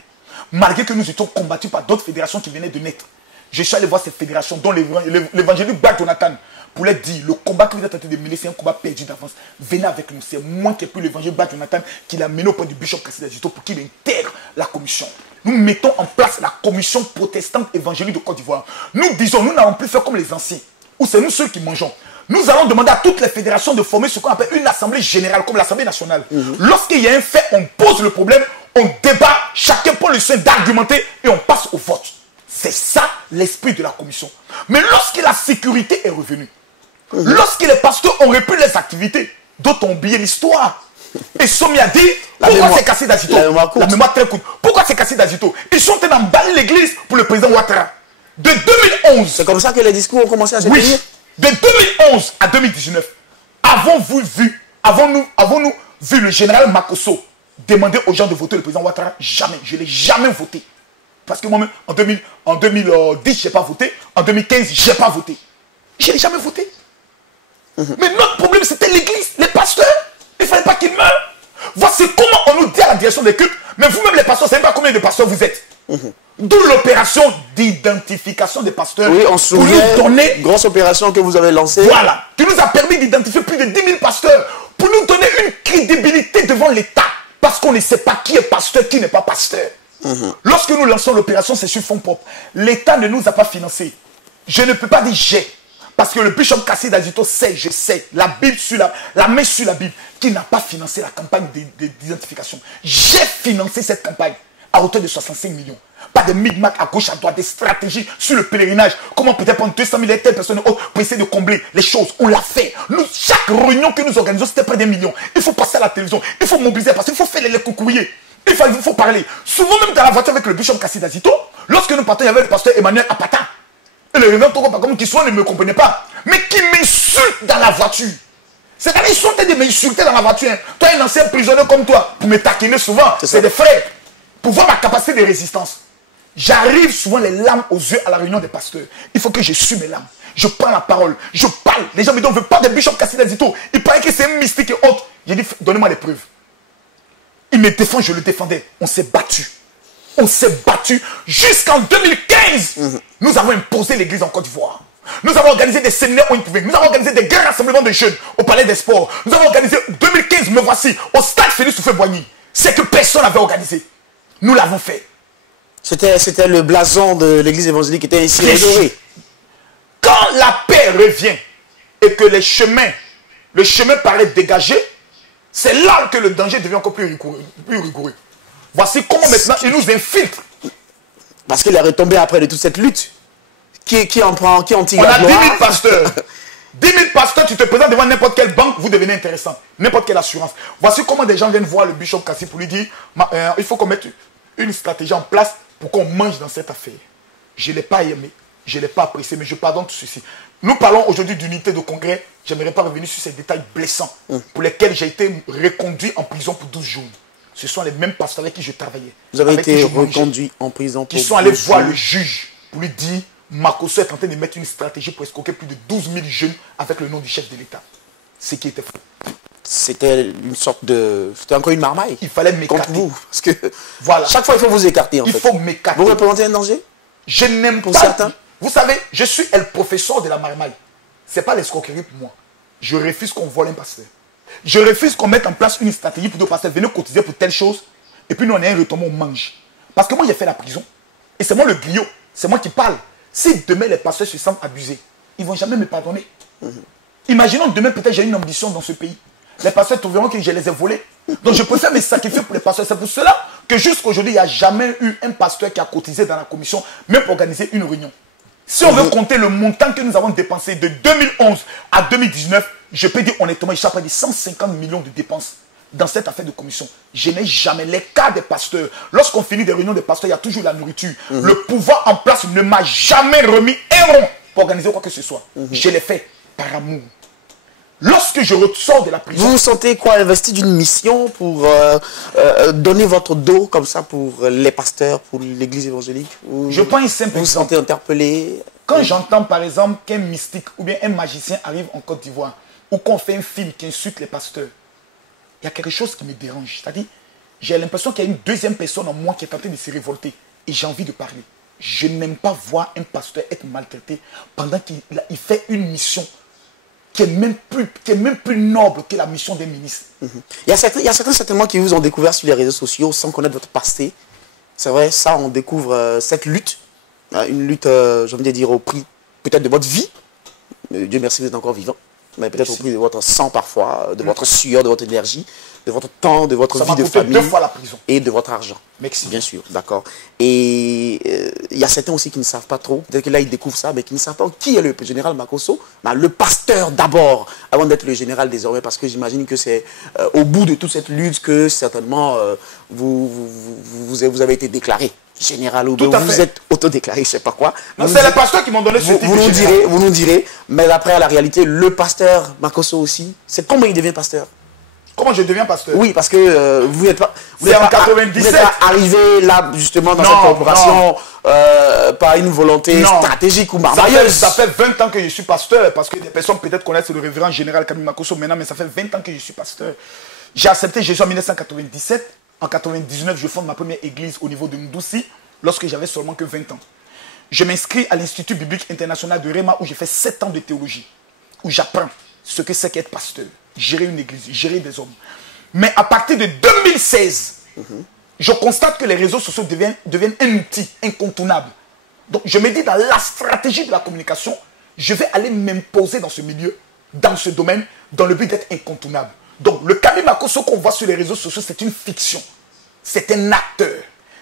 Malgré que nous étions combattus par d'autres fédérations qui venaient de naître. Je suis allé voir ces fédérations, dont l'évangélique Bach Jonathan, pour leur dire, le combat que vous êtes en train de mener, c'est un combat perdu d'avance. Venez avec nous. C'est moi qui ai pris l'évangélique Bach Jonathan, qui l'a mené au point du bishop Kassid Azito pour qu'il intègre la commission. Nous mettons en place la commission protestante évangélique de Côte d'Ivoire. Nous disons, nous n'avons plus fait comme les anciens, où c'est nous ceux qui mangeons. Nous allons demander à toutes les fédérations de former ce qu'on appelle une assemblée générale, comme l'assemblée nationale. Lorsqu'il y a un fait, on pose le problème, on débat, chacun prend le soin d'argumenter et on passe au vote. C'est ça l'esprit de la commission. Mais lorsque la sécurité est revenue, lorsque les pasteurs ont repris les activités, d'autres ont oublié l'histoire. Et Somi a dit, pourquoi c'est Kassid Azito? La mémoire très courte. Pourquoi c'est Kassid Azito? Ils sont en train d'emballer l'église pour le président Ouattara. De 2011. C'est comme ça que les discours ont commencé à se tenir? Oui. De 2011 à 2019. Avons-nous vu le général Makosso demander aux gens de voter le président Ouattara? Jamais. Je ne l'ai jamais voté. Parce que moi-même, en 2010, je n'ai pas voté. En 2015, je n'ai pas voté. Je n'ai jamais voté. Mais notre problème, c'était l'église, les pasteurs. Il ne fallait pas qu'ils meurent. Voici comment on nous dit à la direction des cultes. Mais vous-même, les pasteurs, vous ne savez pas combien de pasteurs vous êtes. D'où l'opération d'identification des pasteurs. Oui, on se souvient, pour nous donner une grosse opération que vous avez lancée. Voilà, qui nous a permis d'identifier plus de 10 000 pasteurs. Pour nous donner une crédibilité devant l'État. Parce qu'on ne sait pas qui est pasteur, qui n'est pas pasteur. Lorsque nous lançons l'opération, c'est sur fonds propres. L'État ne nous a pas financé. Je ne peux pas dire j'ai. Parce que le bishop Kassid Azito sait, je sais, la Bible sur la main sur la Bible, qui n'a pas financé la campagne d'identification. J'ai financé cette campagne à hauteur de 65 millions. Pas de micmac à gauche, à droite, des stratégies sur le pèlerinage. Comment peut-être prendre 200 000 et telle personne autre pour essayer de combler les choses. On l'a fait. Nous, chaque réunion que nous organisons, c'était près d'1 million. Il faut passer à la télévision. Il faut mobiliser parce qu'il faut faire les coucouillers. Il faut parler. Souvent même dans la voiture avec le bishop Kassid Azito, lorsque nous partons, il y avait le pasteur Emmanuel Apata. Et le révérend Togo, comme qui soit ne me comprenait pas. Mais qui m'insulte dans la voiture. C'est-à-dire qu'ils sont en train de m'insulter dans la voiture. Toi, un ancien prisonnier comme toi, pour me taquiner souvent, c'est des frères. Pour voir ma capacité de résistance. J'arrive souvent les larmes aux yeux à la réunion des pasteurs. Il faut que je suis mes larmes. Je prends la parole. Je parle. Les gens me disent, on ne veut pas de bishop Kassid Azito. Il paraît que c'est un mystique et autre. J'ai dit, donnez-moi les preuves. Il me défend, je le défendais. On s'est battu. On s'est battu jusqu'en 2015. Nous avons imposé l'église en Côte d'Ivoire. Nous avons organisé des séminaires où ils pouvaient. Nous avons organisé des grands rassemblements de jeunes au Palais des Sports. Nous avons organisé 2015, me voici, au stade Félix Houphouët-Boigny. C'est que personne n'avait organisé. Nous l'avons fait. C'était le blason de l'église évangélique qui était ici redoré. Quand la paix revient et que le chemin paraît dégagé, c'est là que le danger devient encore plus rigoureux. Voici comment maintenant il nous infiltre. Parce qu'il est retombé après de toute cette lutte. Qui en tire On la a 10 gloire. 000 pasteurs. 10 000 pasteurs, tu te présentes devant n'importe quelle banque, vous devenez intéressant. N'importe quelle assurance. Voici comment des gens viennent voir le bishop Kassi pour lui dire il faut qu'on mette une stratégie en place pour qu'on mange dans cette affaire. Je ne l'ai pas aimé, je ne l'ai pas apprécié, mais je pardonne tout ceci. Nous parlons aujourd'hui d'unité de congrès. Je n'aimerais pas revenir sur ces détails blessants pour lesquels j'ai été reconduit en prison pour 12 jours. Ce sont les mêmes pasteurs avec qui je travaillais. Vous avez été reconduit en prison pour qui sont allés voir le juge pour lui dire Makosso est en train de mettre une stratégie pour escroquer plus de 12 000 jeunes avec le nom du chef de l'État. Ce qui était faux. C'était une sorte de... C'était encore une marmaille. Il fallait m'écarter. Contre vous. Parce que voilà. Chaque fois, il faut vous écarter. Il faut m'écarter. Vous représentez un danger? Je n'aime pas... certains. Vous savez, je suis le professeur de la marmaille. Ce n'est pas l'escroquerie pour moi. Je refuse qu'on vole un pasteur. Je refuse qu'on mette en place une stratégie pour deux pasteurs. Venez cotiser pour telle chose. Et puis nous, on est un retombé, on mange. Parce que moi, j'ai fait la prison. Et c'est moi le griot. C'est moi qui parle. Si demain les pasteurs se sentent abusés, ils ne vont jamais me pardonner. Imaginons demain peut-être j'ai une ambition dans ce pays. Les pasteurs trouveront que je les ai volés. Donc je préfère me sacrifier pour les pasteurs. C'est pour cela que jusqu'à aujourd'hui, il n'y a jamais eu un pasteur qui a cotisé dans la commission, même pour organiser une réunion. Si on veut compter le montant que nous avons dépensé de 2011 à 2019, je peux dire honnêtement, il y a près de 150 millions de dépenses dans cette affaire de commission. Je n'ai jamais les cas des pasteurs. Lorsqu'on finit des réunions des pasteurs, il y a toujours la nourriture. Le pouvoir en place ne m'a jamais remis un rond pour organiser quoi que ce soit. Je l'ai fait par amour. Lorsque je ressors de la prison... Vous vous sentez quoi, investi d'une mission pour donner votre dos comme ça pour les pasteurs, pour l'église évangélique? Je prends un simple Vous vous sentez interpellé? Quand j'entends par exemple qu'un mystique ou bien un magicien arrive en Côte d'Ivoire ou qu'on fait un film qui insulte les pasteurs, il y a quelque chose qui me dérange. C'est-à-dire, j'ai l'impression qu'il y a une deuxième personne en moi qui est en train de se révolter. Et j'ai envie de parler. Je n'aime pas voir un pasteur être maltraité pendant qu'il fait une mission qui est même plus noble que la mission des ministres. Il y a certains certainement qui vous ont découvert sur les réseaux sociaux sans connaître votre passé. C'est vrai, ça, on découvre cette lutte. Une lutte, j'ai envie de dire, au prix peut-être de votre vie. Dieu merci, vous êtes encore vivant. Mais peut-être au prix de votre sang parfois, de votre sueur, de votre énergie, de votre temps, de votre vie de famille. 2 fois la prison. Et de votre argent. Merci. Bien sûr, d'accord. Et il y a certains aussi qui ne savent pas trop. Peut-être que là, ils découvrent ça, mais qui ne savent pas qui est le général Makosso. Le pasteur d'abord, avant d'être le général désormais, parce que j'imagine que c'est au bout de toute cette lutte que certainement vous avez été déclaré général ou vous êtes autodéclaré, je ne sais pas quoi. C'est les pasteurs qui m'ont donné ce titre. Vous nous direz, mais après, à la réalité, le pasteur Makosso aussi, c'est comment il devient pasteur? Comment je deviens pasteur? Oui, parce que vous n'êtes pas, en 97. Vous n'êtes pas arrivé là, justement, dans cette corporation par une volonté stratégique ou merveilleuse. Ça fait 20 ans que je suis pasteur, parce que des personnes peut-être connaissent le révérend général Camille Makosso maintenant, mais ça fait 20 ans que je suis pasteur. J'ai accepté Jésus en 1997. En 1999, je fonde ma première église au niveau de Ndoussi, lorsque j'avais seulement que 20 ans. Je m'inscris à l'Institut biblique international de Réma, où j'ai fait 7 ans de théologie, où j'apprends ce que c'est qu'être pasteur, gérer une église, gérer des hommes. Mais à partir de 2016, je constate que les réseaux sociaux deviennent un outil incontournable. Donc je me dis, dans la stratégie de la communication, je vais aller m'imposer dans ce milieu, dans ce domaine, dans le but d'être incontournable. Donc le Camille Makosso qu'on voit sur les réseaux sociaux, c'est une fiction. C'est un acteur.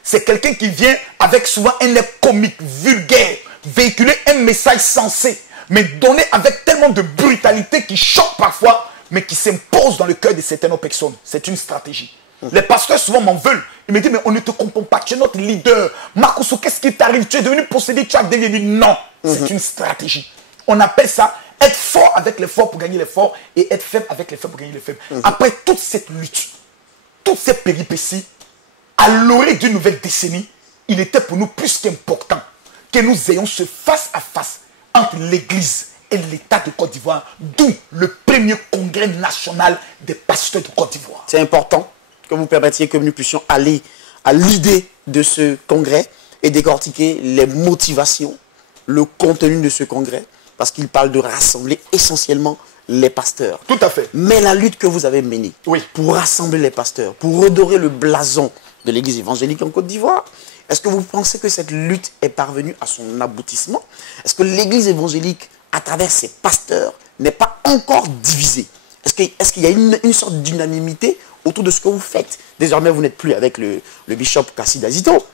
C'est quelqu'un qui vient avec souvent un air comique, vulgaire, véhiculer un message sensé, mais donné avec tellement de brutalité qui choque parfois, mais qui s'impose dans le cœur de certaines personnes. C'est une stratégie. Les pasteurs souvent m'en veulent. Ils me disent, mais on ne te comprend pas, tu es notre leader. Makosso, qu'est-ce qui t'arrive? Tu es devenu possédé, tu as devenu... Non, c'est une stratégie. On appelle ça être fort avec les forts pour gagner les forts et être faible avec les faibles pour gagner les faibles. Après toute cette lutte, toutes ces péripéties, à l'orée d'une nouvelle décennie, il était pour nous plus qu'important que nous ayons ce face-à-face entre l'Église et l'État de Côte d'Ivoire, d'où le premier congrès national des pasteurs de Côte d'Ivoire. C'est important que vous permettiez que nous puissions aller à l'idée de ce congrès et décortiquer les motivations, le contenu de ce congrès, parce qu'il parle de rassembler essentiellement les pasteurs. Tout à fait. Mais la lutte que vous avez menée pour rassembler les pasteurs, pour redorer le blason de l'église évangélique en Côte d'Ivoire, est-ce que vous pensez que cette lutte est parvenue à son aboutissement? Est-ce que l'église évangélique, à travers ses pasteurs, n'est pas encore divisée? Est-ce qu'il y a une sorte d'unanimité autour de ce que vous faites. Désormais, vous n'êtes plus avec le bishop Kassi Dazito.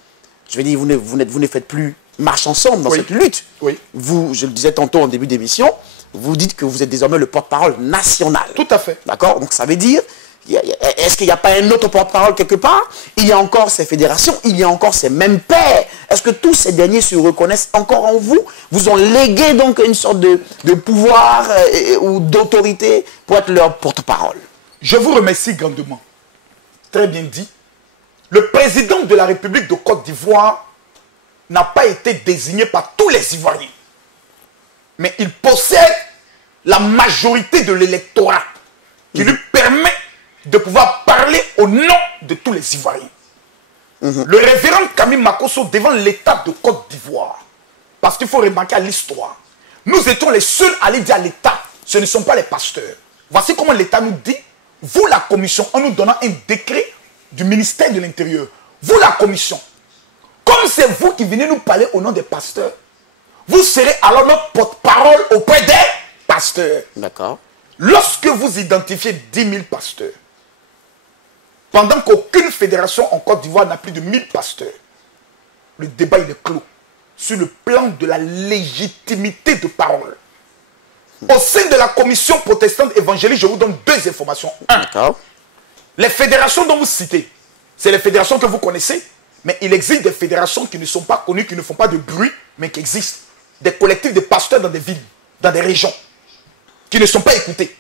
Je veux dire, vous ne faites plus marche ensemble dans cette lutte. Oui. Vous, je le disais tantôt en début d'émission, vous dites que vous êtes désormais le porte-parole national. Tout à fait. D'accord? Donc ça veut dire, est-ce qu'il n'y a pas un autre porte-parole quelque part? Il y a encore ces fédérations, il y a encore ces mêmes pères. Est-ce que tous ces derniers se reconnaissent encore en vous? Vous ont légué donc une sorte de pouvoir ou d'autorité pour être leur porte-parole? Je vous remercie grandement. Très bien dit. Le président de la République de Côte d'Ivoire n'a pas été désigné par tous les Ivoiriens. Mais il possède la majorité de l'électorat qui lui permet de pouvoir parler au nom de tous les Ivoiriens. Le révérend Camille Makosso devant l'État de Côte d'Ivoire, parce qu'il faut remarquer à l'histoire, nous étions les seuls à aller dire à l'État, ce ne sont pas les pasteurs. Voici comment l'État nous dit, vous la commission, en nous donnant un décret du ministère de l'Intérieur, vous la commission, comme c'est vous qui venez nous parler au nom des pasteurs, vous serez alors notre porte-parole auprès des pasteurs. D'accord. Lorsque vous identifiez 10 000 pasteurs, pendant qu'aucune fédération en Côte d'Ivoire n'a plus de 1000 pasteurs, le débat il est clos sur le plan de la légitimité de parole. Au sein de la commission protestante évangélique, je vous donne deux informations. Un, les fédérations dont vous citez, c'est les fédérations que vous connaissez, mais il existe des fédérations qui ne sont pas connues, qui ne font pas de bruit, mais qui existent. Des collectifs de pasteurs dans des villes, dans des régions, qui ne sont pas écoutés.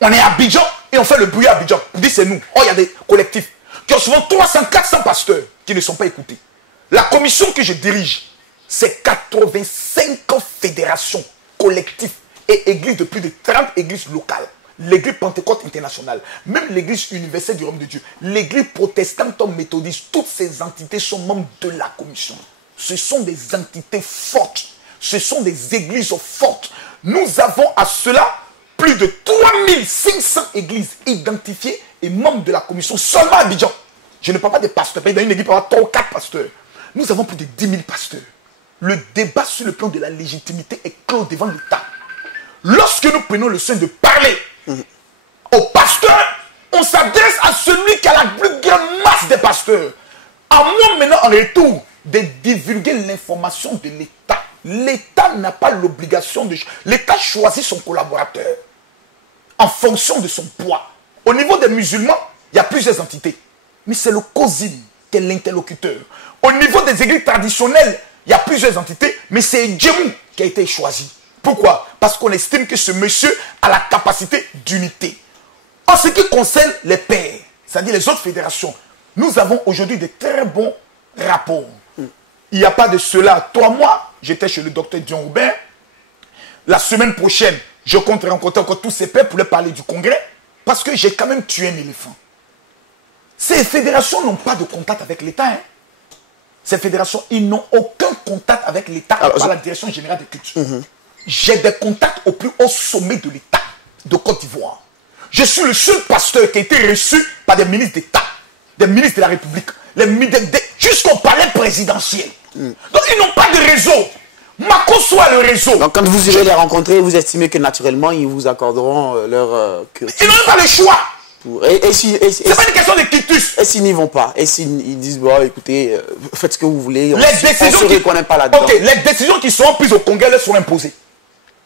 On est à Abidjan et on fait le bruit à Abidjan. On dit c'est nous. Oh, il y a des collectifs qui ont souvent 300, 400 pasteurs qui ne sont pas écoutés. La commission que je dirige, c'est 85 fédérations, collectifs et églises de plus de 30 églises locales. L'église Pentecôte internationale, même l'église universelle du royaume de Dieu, l'église protestante méthodiste, toutes ces entités sont membres de la commission. Ce sont des entités fortes. Ce sont des églises fortes. Nous avons à cela plus de 3500 églises identifiées et membres de la commission seulement à Abidjan. Je ne parle pas des pasteurs. Dans une église, il peut y avoir 3 ou 4 pasteurs. Nous avons plus de 10 000 pasteurs. Le débat sur le plan de la légitimité est clos devant l'État. Lorsque nous prenons le soin de parler aux pasteurs, on s'adresse à celui qui a la plus grande masse des pasteurs. À moi maintenant en retour de divulguer l'information de l'État. L'État n'a pas l'obligation de... L'État choisit son collaborateur en fonction de son poids. Au niveau des musulmans, il y a plusieurs entités. Mais c'est le COSIM qui est l'interlocuteur. Au niveau des églises traditionnelles, il y a plusieurs entités, mais c'est Djemou qui a été choisi. Pourquoi? Parce qu'on estime que ce monsieur a la capacité d'unité. En ce qui concerne les pairs, c'est-à-dire les autres fédérations, nous avons aujourd'hui de très bons rapports. Il n'y a pas de cela 3 mois, j'étais chez le docteur Dion Aubert. La semaine prochaine, je compte rencontrer encore tous ces pères pour leur parler du congrès, parce que j'ai quand même tué un éléphant. Ces fédérations n'ont pas de contact avec l'État. Hein. Ces fédérations, ils n'ont aucun contact avec l'État par la direction générale des cultures. J'ai des contacts au plus haut sommet de l'État de Côte d'Ivoire. Je suis le seul pasteur qui a été reçu par des ministres d'État, des ministres de la République, jusqu'au palais présidentiel. Donc ils n'ont pas de réseau. Makosso a le réseau. Donc quand vous irez les rencontrer, vous estimez que naturellement, ils vous accorderont leur cursus. Ils n'ont pas le choix. C'est pas une question de quitus. Et s'ils n'y vont pas? Et s'ils disent, bon, écoutez, faites ce que vous voulez, on ne se reconnaît pas là-dedans. Ok, les décisions qui seront prises au Congrès leur seront imposées.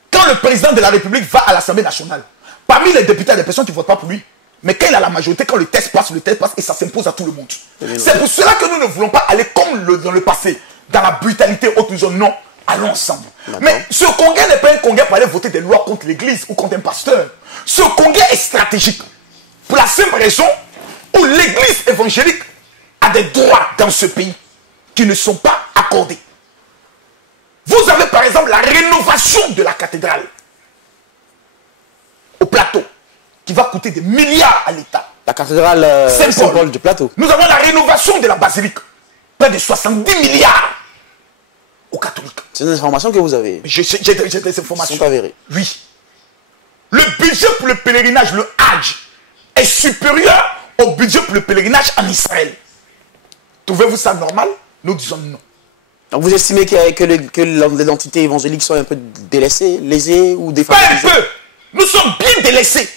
Quand le président de la République va à l'Assemblée nationale, parmi les députés, il y a des personnes qui ne votent pas pour lui. Mais quand il a la majorité, quand le test passe et ça s'impose à tout le monde. C'est pour cela que nous ne voulons pas aller comme dans le passé, dans la brutalité haute, nous disons non, allons ensemble. Mais ce congrès n'est pas un congrès pour aller voter des lois contre l'église ou contre un pasteur. Ce congrès est stratégique. Pour la simple raison où l'église évangélique a des droits dans ce pays qui ne sont pas accordés. Vous avez par exemple la rénovation de la cathédrale au plateau qui va coûter des milliards à l'État. La cathédrale Saint-Paul du plateau. Nous avons la rénovation de la basilique, près de 70 milliards aux catholiques. C'est une information que vous avez. J'ai des informations. Sont avérées. Oui. Le budget pour le pèlerinage, le Hajj, est supérieur au budget pour le pèlerinage en Israël. Trouvez-vous ça normal? Nous disons non. Donc vous estimez que les entités évangéliques sont un peu délaissées, lésées ou défavorisées? Pas un peu. Nous sommes bien délaissés.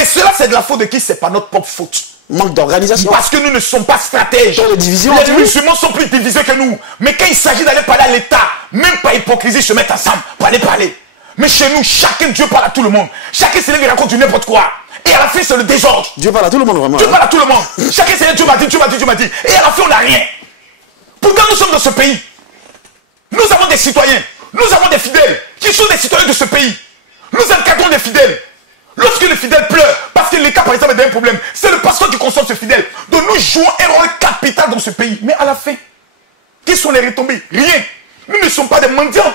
Et cela, c'est de la faute de qui? C'est pas notre propre faute. Manque d'organisation. Parce que nous ne sommes pas stratèges. Les musulmans sont plus divisés que nous. Mais quand il s'agit d'aller parler à l'État, même par hypocrisie, se mettre ensemble pour aller parler. Mais chez nous, chacun, Dieu parle à tout le monde. Chacun se lève et raconte du n'importe quoi. Et à la fin, c'est le désordre. Dieu parle à tout le monde, vraiment. Dieu parle à tout le monde. Chacun se lève, Dieu m'a dit, Dieu m'a dit, Dieu m'a dit. Et à la fin, on n'a rien. Pourquoi nous sommes dans ce pays? Nous avons des citoyens. Nous avons des fidèles qui sont des citoyens de ce pays. Nous encadrons des fidèles. Lorsque le fidèle pleure, parce que l'État, par exemple, a un problème, c'est le pasteur qui consomme ce fidèle. Donc nous jouons un rôle capital dans ce pays. Mais à la fin, qui sont les retombées? Rien. Nous ne sommes pas des mendiants.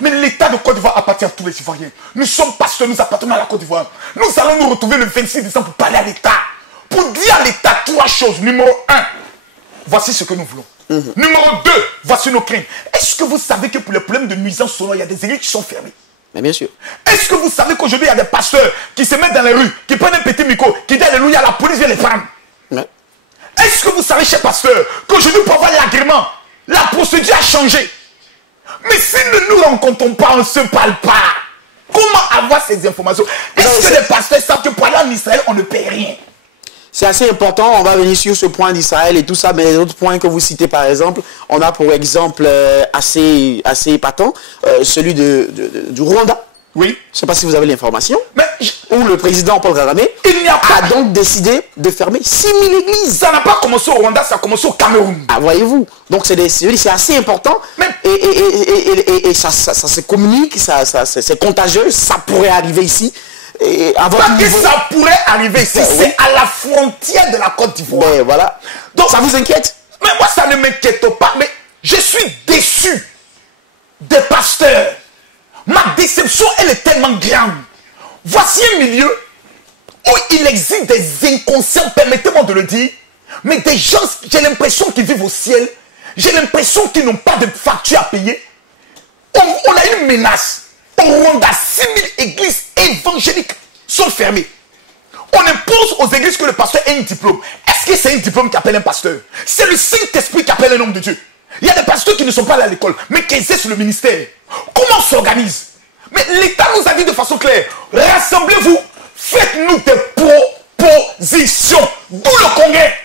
Mais l'État de Côte d'Ivoire appartient à tous les Ivoiriens. Nous sommes pasteurs, nous appartenons à la Côte d'Ivoire. Nous allons nous retrouver le 26 décembre pour parler à l'État. Pour dire à l'État trois choses. Numéro 1, voici ce que nous voulons. Numéro 2, voici nos craintes. Est-ce que vous savez que pour les problèmes de nuisance sonore, il y a des églises qui sont fermées? Mais bien sûr. Est-ce que vous savez qu'aujourd'hui, il y a des pasteurs qui se mettent dans les rues, qui prennent un petit micro, qui disent alléluia, la police vient les prendre? Ouais. Est-ce que vous savez, chers pasteurs, qu'aujourd'hui, pour avoir l'agrément, la procédure a changé? Mais si nous ne nous rencontrons pas, on ne se parle pas. Comment avoir ces informations? Est-ce que les pasteurs savent que pour aller en Israël, on ne paie rien? C'est assez important, on va venir sur ce point d'Israël et tout ça, mais les autres points que vous citez par exemple, on a pour exemple assez épatant, celui du Rwanda. Oui. Je ne sais pas si vous avez l'information. Mais où le président Paul Kagame a donc décidé de fermer 6000 églises. Ça n'a pas commencé au Rwanda, ça a commencé au Cameroun. Ah, voyez-vous. Donc c'est assez important. Mais et ça se communique, c'est contagieux, ça pourrait arriver ici. Parce que ça pourrait arriver ici, c'est à la frontière de la Côte d'Ivoire. Mais voilà. Donc ça vous inquiète? Mais moi ça ne m'inquiète pas, mais je suis déçu des pasteurs. Ma déception, elle est tellement grande. Voici un milieu où il existe des inconscients, permettez-moi de le dire, mais des gens, j'ai l'impression qu'ils vivent au ciel, j'ai l'impression qu'ils n'ont pas de facture à payer. On a une menace. Au Rwanda, 6000 églises évangéliques sont fermées. On impose aux églises que le pasteur ait un diplôme. Est-ce que c'est un diplôme qui appelle un pasteur? C'est le Saint-Esprit qui appelle un homme de Dieu. Il y a des pasteurs qui ne sont pas allés à l'école, mais qui exercent le ministère. Comment on s'organise? Mais l'État nous a dit de façon claire, rassemblez-vous, faites-nous des propositions. D'où le congrès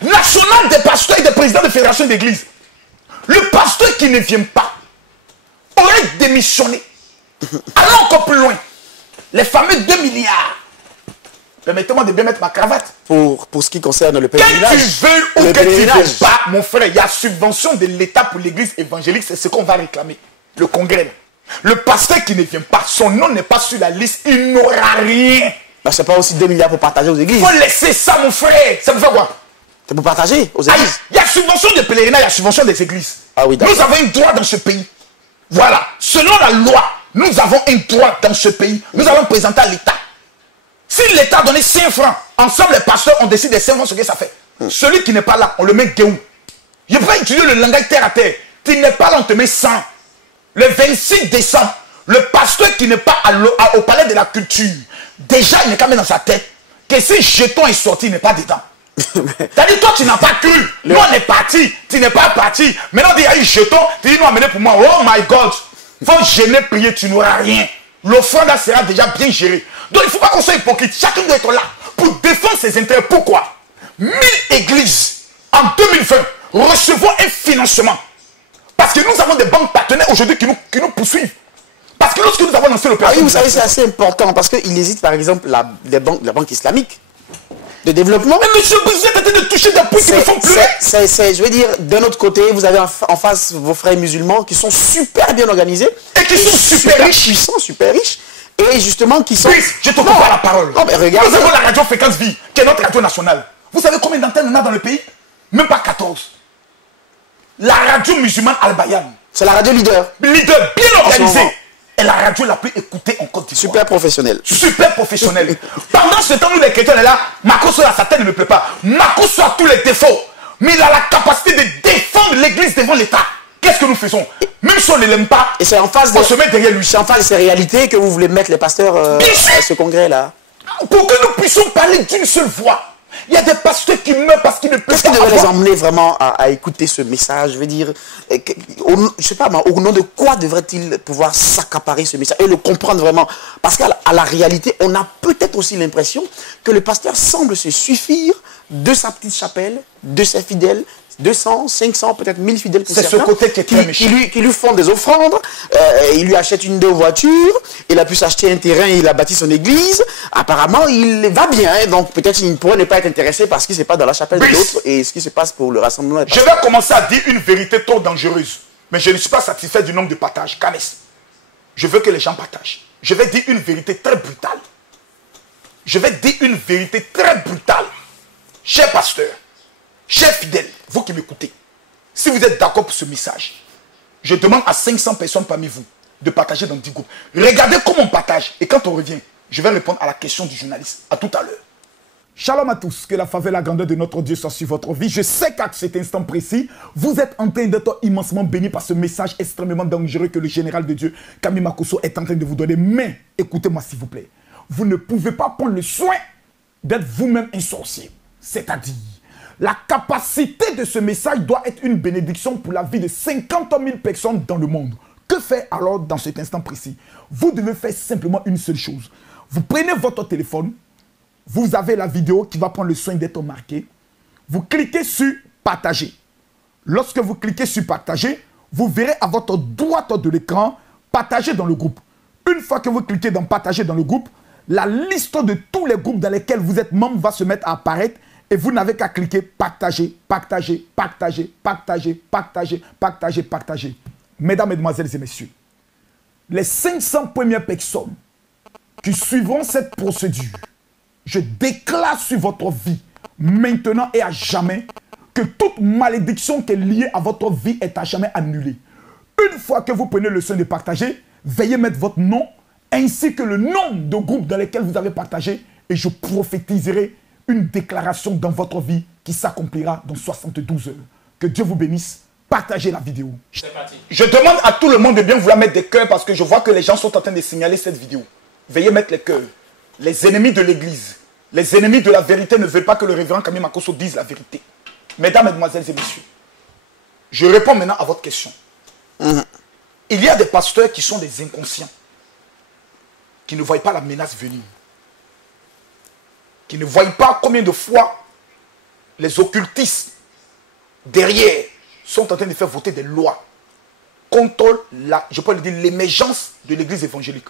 national des pasteurs et des présidents de fédération d'église. Le pasteur qui ne vient pas aurait démissionné. Allons encore plus loin. Les fameux 2 milliards. Permettez-moi de bien mettre ma cravate. Pour ce qui concerne le pèlerinage. Que tu veux ou que tu ne veux pas, mon frère, il y a subvention de l'État pour l'église évangélique, c'est ce qu'on va réclamer. Le congrès. Le pasteur qui ne vient pas, son nom n'est pas sur la liste, il n'aura rien. Bah, c'est pas aussi 2 milliards pour partager aux églises. Il faut laisser ça, mon frère. Ça veut faire quoi? C'est pour partager aux églises. Il y a subvention de pèlerinage, il y a subvention des églises. Ah oui, d'accord. Nous avons un droit dans ce pays. Voilà. Selon la loi, nous avons un droit dans ce pays. Nous allons présenter à l'État. Si l'État a donné 5 francs, ensemble les pasteurs, on décide des 5 francs ce que ça fait. Celui qui n'est pas là, on le met guéou. Je ne vais pas utiliser le langage terre à terre. Tu n'es pas là, on te met 100. Le 26 décembre, le pasteur qui n'est pas au palais de la culture, déjà il n'est quand même dans sa tête que si jeton est sorti, il n'est pas dedans. C'est-à-dire, toi tu n'as pas cru. Nous on est parti, tu n'es pas parti. Maintenant il y a eu jeton, tu dis nous amenez pour moi. Oh my God, faut gêner, prier, tu n'auras rien. L'offrande sera déjà bien gérée. Donc il ne faut pas qu'on soit hypocrite. Chacun doit être là pour défendre ses intérêts. Pourquoi? 1000 églises en 2020 recevront un financement. Parce que nous avons des banques partenaires aujourd'hui qui nous poursuivent. Parce que lorsque nous avons lancé l'opération... Ah oui, vous savez, c'est assez important parce qu'il hésite par exemple la banque islamique de développement. Mais monsieur, vous êtes en train de toucher des points qui me font pleurer. Je veux dire, d'un autre côté, vous avez en face vos frères musulmans qui sont super bien organisés. Et qui sont super riches. Puissants, super riches. Et justement qui sont... Oui, je te coupe pas la parole. Non, mais regardez. Nous avons la radio Fréquence Vie, qui est notre radio nationale. Vous savez combien d'antennes on a dans le pays? Même pas 14. La radio musulmane Al-Bayan. C'est la radio leader. Leader, bien organisée. Et la radio la plus écoutée en Côte d'Ivoire. Super professionnel. Super professionnel. Pendant ce temps, nous les chrétiens, on est là. Makosso, sa tête ne me plaît pas. Makosso a tous les défauts. Mais il a la capacité de défendre l'église devant l'État. Qu'est-ce que nous faisons? Même si on ne l'aime pas, et c'est en face on se met derrière lui. C'est en face de ces réalités que vous voulez mettre les pasteurs à ce congrès-là. Pour que nous puissions parler d'une seule voix. Il y a des pasteurs qui meurent parce qu'ils ne peuvent pas. Qu'est-ce qui devrait les emmener vraiment à écouter ce message? Je veux dire, je sais pas, au nom de quoi devrait-il pouvoir s'accaparer ce message et le comprendre vraiment? Parce qu'à la réalité, on a peut-être aussi l'impression que le pasteur semble se suffire de sa petite chapelle, de ses fidèles, 200, 500, peut-être 1000 fidèles. C'est ce côté qui est très méchant. Qui lui font des offrandes, il lui achète une 2 voitures, il a pu s'acheter un terrain, il a bâti son église. Apparemment, il va bien, hein, donc peut-être qu'il ne pourrait ne pas être intéressé par ce qui se passe dans la chapelle de l'autre et ce qui se passe pour le rassemblement. Je vais commencer à dire une vérité trop dangereuse, mais je ne suis pas satisfait du nombre de partages. Canes, je veux que les gens partagent. Je vais dire une vérité très brutale. Je vais dire une vérité très brutale. Cher pasteur, chers fidèles, vous qui m'écoutez, si vous êtes d'accord pour ce message, je demande à 500 personnes parmi vous de partager dans 10 groupes. Regardez comment on partage et quand on revient, je vais répondre à la question du journaliste. À tout à l'heure. Shalom à tous, que la faveur et la grandeur de notre Dieu soit sur votre vie. Je sais qu'à cet instant précis, vous êtes en train d'être immensement béni par ce message extrêmement dangereux que le général de Dieu, Kami Makosso, est en train de vous donner. Mais, écoutez-moi s'il vous plaît, vous ne pouvez pas prendre le soin d'être vous-même un sorcier. C'est-à-dire, la capacité de ce message doit être une bénédiction pour la vie de 50 000 personnes dans le monde. Que faire alors dans cet instant précis? Vous devez faire simplement une seule chose. Vous prenez votre téléphone, vous avez la vidéo qui va prendre le soin d'être marquée. Vous cliquez sur partager. Lorsque vous cliquez sur partager, vous verrez à votre droite de l'écran partager dans le groupe. Une fois que vous cliquez dans partager dans le groupe, la liste de tous les groupes dans lesquels vous êtes membre va se mettre à apparaître. Et vous n'avez qu'à cliquer partager, partager, partager, partager, partager, partager, partager. Mesdames, Mesdemoiselles et Messieurs, les 500 premières personnes qui suivront cette procédure, je déclare sur votre vie, maintenant et à jamais, que toute malédiction qui est liée à votre vie est à jamais annulée. Une fois que vous prenez le soin de partager, veuillez mettre votre nom ainsi que le nom de groupes dans lesquels vous avez partagé et je prophétiserai une déclaration dans votre vie qui s'accomplira dans 72 heures. Que Dieu vous bénisse. Partagez la vidéo. Je demande à tout le monde de bien vouloir mettre des cœurs parce que je vois que les gens sont en train de signaler cette vidéo. Veuillez mettre les cœurs. Les ennemis de l'église, les ennemis de la vérité ne veulent pas que le révérend Kami Makosso dise la vérité. Mesdames, Mesdemoiselles et Messieurs, je réponds maintenant à votre question. Il y a des pasteurs qui sont des inconscients, qui ne voient pas la menace venir. Qui ne voient pas combien de fois les occultistes derrière sont en train de faire voter des lois contre l'émergence de l'église évangélique.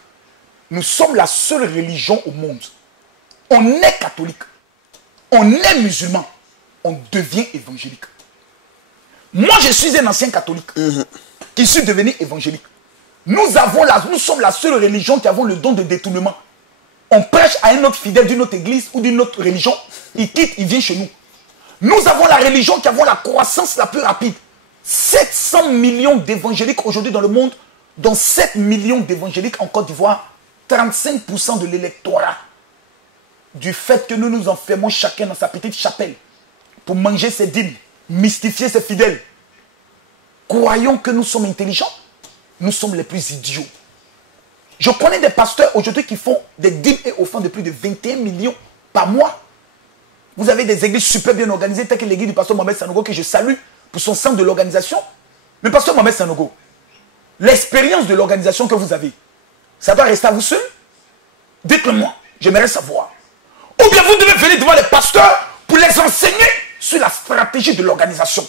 Nous sommes la seule religion au monde. On est catholique, on est musulman, on devient évangélique. Moi, je suis un ancien catholique qui suis devenu évangélique. Nous sommes la seule religion qui avons le don de détournement. On prêche à un autre fidèle d'une autre église ou d'une autre religion, il quitte, il vient chez nous. Nous avons la religion qui avons la croissance la plus rapide. 700 millions d'évangéliques aujourd'hui dans le monde, dont 7 millions d'évangéliques en Côte d'Ivoire, 35% de l'électorat. Du fait que nous nous enfermons chacun dans sa petite chapelle pour manger ses dîmes, mystifier ses fidèles. Croyons que nous sommes intelligents, nous sommes les plus idiots. Je connais des pasteurs aujourd'hui qui font des dîmes et offrandes de plus de 21 millions par mois. Vous avez des églises super bien organisées, telles que l'église du pasteur Mohamed Sanogo, que je salue pour son sens de l'organisation. Mais pasteur Mohamed Sanogo, l'expérience de l'organisation que vous avez, ça doit rester à vous seul? Dites-le-moi, j'aimerais savoir. Ou bien vous devez venir devant les pasteurs pour les enseigner sur la stratégie de l'organisation.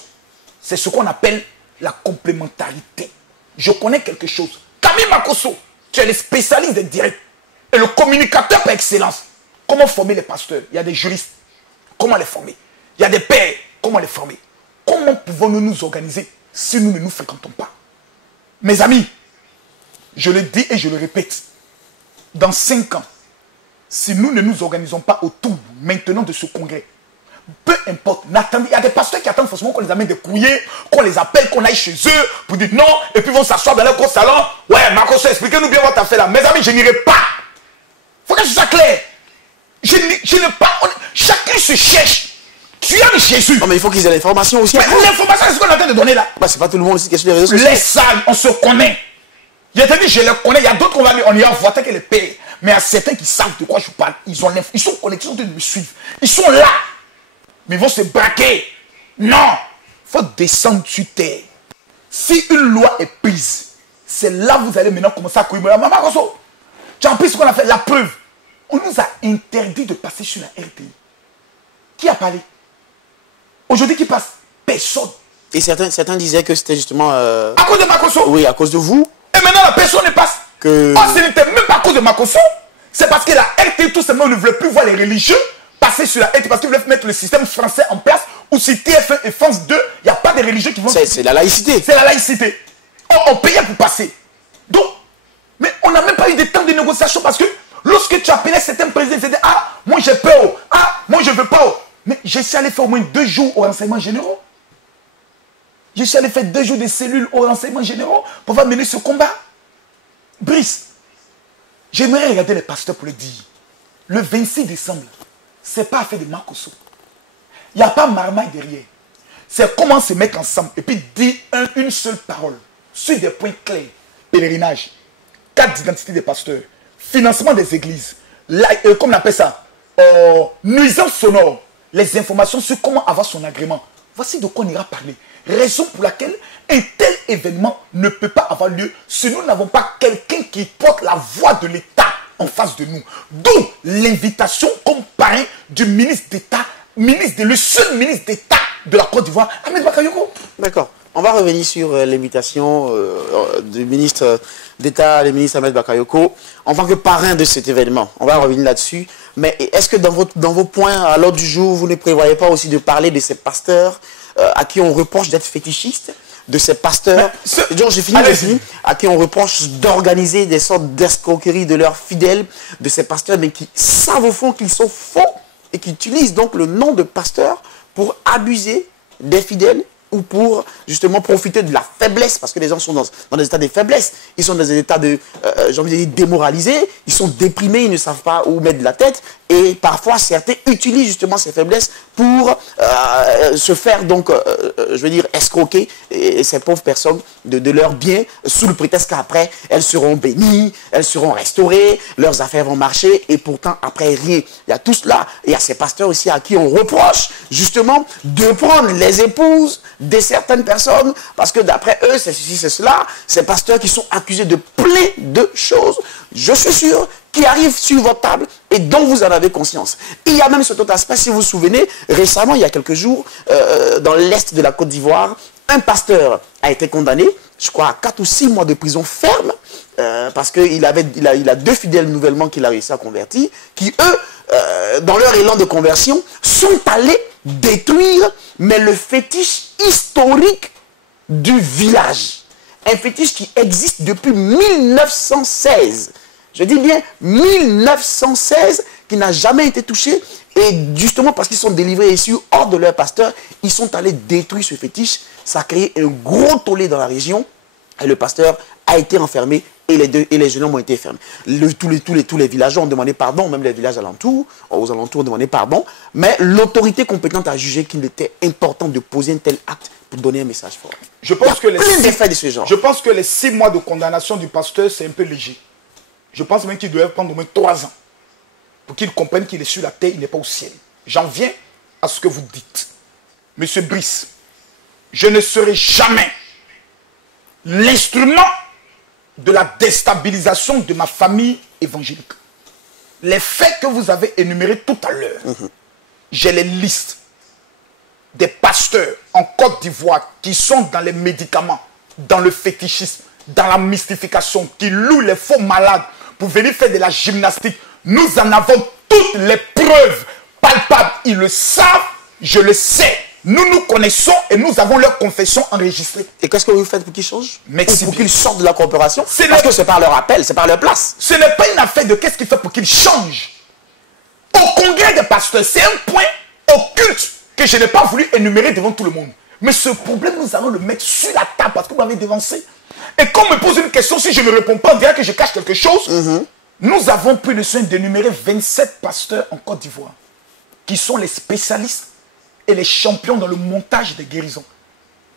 C'est ce qu'on appelle la complémentarité. Je connais quelque chose. Kami Makosso, tu es le spécialiste des directs et le communicateur par excellence. Comment former les pasteurs? Il y a des juristes. Comment les former? Il y a des pères. Comment les former? Comment pouvons-nous nous organiser si nous ne nous fréquentons pas? Mes amis, je le dis et je le répète, dans 5 ans, si nous ne nous organisons pas autour maintenant de ce congrès, peu importe, n'attendez, il y a des pasteurs qui attendent forcément qu'on les amène des courriers, qu'on les appelle, qu'on aille chez eux pour dire non, et puis vont s'asseoir dans leur gros salon. Ouais, Makosso, expliquez-nous bien votre affaire là. Mes amis, je n'irai pas. Faut que ce soit clair. Je ne pas. Chacun se cherche. Tu aimes Jésus. Non, mais il faut qu'ils aient l'information aussi. Mais l'information, c'est ce qu'on est en train de donner là. Bah, c'est pas tout le monde aussi qui est sur les réseaux sociaux. Les salles, on se connaît. Je te dis, je les connais. Il y a d'autres qu'on va dire, on y envoie que les pères. Mais il y a certains qui savent de quoi je parle. Ils sont connectés, ils sont en train de me suivre. Ils sont là. mais ils vont se braquer. Non, il faut descendre sur terre. Si une loi est prise, c'est là que vous allez maintenant commencer à courir. Maman Kosso, tu as pris ce qu'on a fait, la preuve. On nous a interdit de passer sur la RTI. Qui a parlé? Aujourd'hui, qui passe? Personne. Et certains disaient que c'était justement... À cause de Makosso? Oui, à cause de vous. Et maintenant, la personne ne passe. Que... Oh, ce n'était même pas à cause de Makosso. C'est parce que la RTI, tout simplement, ne voulait plus voir les religieux passer sur la RTI parce qu'ils voulaient mettre le système français en place où si TF1 et France 2, il n'y a pas de religieux qui vont... C'est la laïcité. C'est la laïcité. On payait pour passer. Donc, mais on n'a même pas eu de temps de négociation parce que lorsque tu appelais certains présidents, ils disaient, ah, moi j'ai peur, ah, moi je veux pas. Mais j'ai essayé d'aller faire au moins 2 jours aux renseignements généraux. J'ai essayé d'aller faire 2 jours de cellules aux renseignements généraux pour pouvoir mener ce combat. Brice, j'aimerais regarder les pasteurs pour le dire. Le 26 décembre, c'est pas affaire de Makosso. Il n'y a pas marmaille derrière. C'est comment se mettre ensemble et puis dire une seule parole sur des points clairs. Pèlerinage, carte d'identité des pasteurs, financement des églises, comme on appelle ça, nuisance sonore, les informations sur comment avoir son agrément. Voici de quoi on ira parler. Raison pour laquelle un tel événement ne peut pas avoir lieu si nous n'avons pas quelqu'un qui porte la voix de l'État en face de nous. D'où l'invitation comme parrain du ministre d'État, le seul ministre d'État de la Côte d'Ivoire, Ahmed Bakayoko. D'accord. On va revenir sur l'invitation du ministre d'État, le ministre Ahmed Bakayoko, en tant que parrain de cet événement. On va revenir là-dessus. Mais est-ce que dans vos points à l'ordre du jour, vous ne prévoyez pas aussi de parler de ces pasteurs à qui on reproche d'être fétichistes, de ces pasteurs j'ai fini, à qui on reproche d'organiser des sortes d'escroqueries de leurs fidèles, de ces pasteurs, mais qui savent au fond qu'ils sont faux et qui utilisent donc le nom de pasteur pour abuser des fidèles ou pour justement profiter de la faiblesse, parce que les gens sont dans des états de faiblesse, ils sont dans des états de, j'ai envie de dire, démoralisés, ils sont déprimés, ils ne savent pas où mettre la tête, et parfois certains utilisent justement ces faiblesses pour se faire donc, je veux dire, escroquer et ces pauvres personnes de leurs biens, sous le prétexte qu'après, elles seront bénies, elles seront restaurées, leurs affaires vont marcher, et pourtant après rien. Il y a tout cela, et il y a ces pasteurs aussi à qui on reproche justement de prendre les épouses de certaines personnes, parce que d'après eux, c'est ceci, c'est cela, ces pasteurs qui sont accusés de plein de choses, je suis sûr, qui arrivent sur votre table et dont vous en avez conscience. Il y a même cet autre aspect, si vous vous souvenez, récemment, il y a quelques jours, dans l'est de la Côte d'Ivoire, un pasteur a été condamné, je crois, à 4 ou 6 mois de prison ferme, parce qu'il a 2 fidèles nouvellement qu'il a réussi à convertir, qui eux, dans leur élan de conversion, sont allés détruire, mais le fétiche historique du village. Un fétiche qui existe depuis 1916. Je dis bien 1916, qui n'a jamais été touché. Et justement parce qu'ils sont délivrés et issus hors de leur pasteur, ils sont allés détruire ce fétiche. Ça a créé un gros tollé dans la région. Et le pasteur a été enfermé et les jeunes hommes ont été fermés. Tous les villageois ont demandé pardon, même les villages alentours, aux alentours ont demandé pardon. Mais l'autorité compétente a jugé qu'il était important de poser un tel acte pour donner un message fort. Je pense que je pense que les 6 mois de condamnation du pasteur, c'est un peu léger. Je pense même qu'il doit prendre au moins 3 ans pour qu'il comprenne qu'il est sur la terre, il n'est pas au ciel. J'en viens à ce que vous dites. Monsieur Brice, je ne serai jamais l'instrument de la déstabilisation de ma famille évangélique. Les faits que vous avez énumérés tout à l'heure, j'ai les listes des pasteurs en Côte d'Ivoire qui sont dans les médicaments, dans le fétichisme, dans la mystification, qui louent les faux malades pour venir faire de la gymnastique. Nous en avons toutes les preuves palpables. Ils le savent, je le sais. Nous nous connaissons et nous avons leur confession enregistrée. Et qu'est-ce que vous faites pour qu'ils changent? Merci. Pour qu'ils sortent de la coopération? Parce que c'est par leur appel, c'est par leur place. Ce n'est pas une affaire de qu'est-ce qu'il fait pour qu'ils changent. Au congrès des pasteurs, c'est un point occulte que je n'ai pas voulu énumérer devant tout le monde. Mais ce problème, nous allons le mettre sur la table parce que vous m'avez dévancé. Et quand on me pose une question, si je ne réponds pas, on dirait que je cache quelque chose. Nous avons pris le soin d'énumérer 27 pasteurs en Côte d'Ivoire qui sont les spécialistes et les champions dans le montage des guérisons.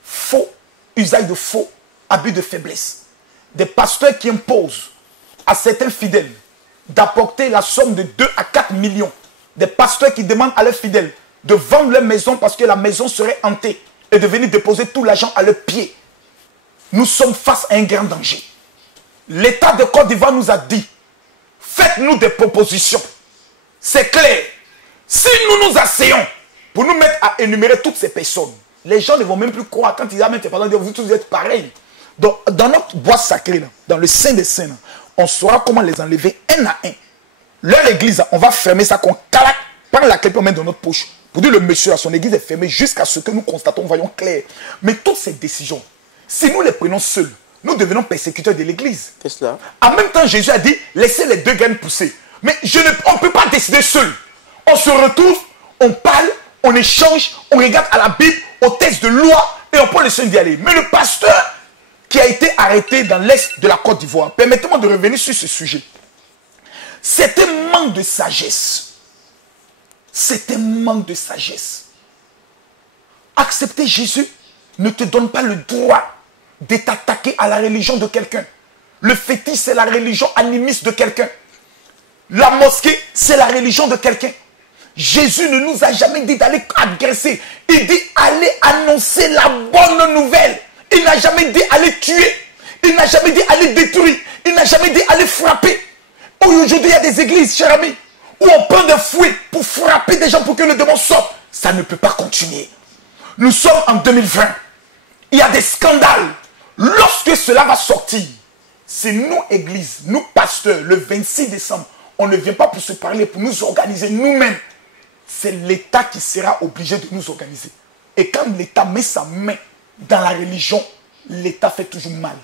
Faux, usage de faux, abus de faiblesse. Des pasteurs qui imposent à certains fidèles d'apporter la somme de 2 à 4 millions. Des pasteurs qui demandent à leurs fidèles de vendre leur maison parce que la maison serait hantée et de venir déposer tout l'argent à leurs pieds. Nous sommes face à un grand danger. L'État de Côte d'Ivoire nous a dit, faites-nous des propositions. C'est clair. Si nous nous asseyons pour nous mettre à énumérer toutes ces personnes, les gens ne vont même plus croire quand ils amènent tes parents, vous tous êtes pareils. Donc, dans notre boîte sacrée, là, dans le sein des saints, là, on saura comment les enlever un à un. Leur église, là, on va fermer ça, qu'on calaque, prendre la clé pour mettre dans notre poche. Pour dire le monsieur, là, son église est fermée jusqu'à ce que nous constatons, voyons clair. Mais toutes ces décisions, si nous les prenons seuls, nous devenons persécuteurs de l'église. Qu'est-ce là? En même temps, Jésus a dit, laissez les deux graines pousser. Mais on ne peut pas décider seul. On se retrouve, on parle, on échange, on regarde à la Bible, au texte de loi, et on prend le soin d'y aller. Mais le pasteur qui a été arrêté dans l'est de la Côte d'Ivoire, permettez-moi de revenir sur ce sujet. C'est un manque de sagesse. C'est un manque de sagesse. Accepter Jésus ne te donne pas le droit de t'attaquer à la religion de quelqu'un. Le fétiche, c'est la religion animiste de quelqu'un. La mosquée, c'est la religion de quelqu'un. Jésus ne nous a jamais dit d'aller agresser. Il dit allez annoncer la bonne nouvelle. Il n'a jamais dit aller tuer. Il n'a jamais dit aller détruire. Il n'a jamais dit aller frapper. Aujourd'hui, il y a des églises, chers amis, où on prend des fouets pour frapper des gens pour que le démon sorte. Ça ne peut pas continuer. Nous sommes en 2020. Il y a des scandales. Lorsque cela va sortir, c'est nous, églises, nous, pasteurs, le 26 décembre, on ne vient pas pour se parler, pour nous organiser nous-mêmes. C'est l'État qui sera obligé de nous organiser. Et quand l'État met sa main dans la religion, l'État fait toujours mal.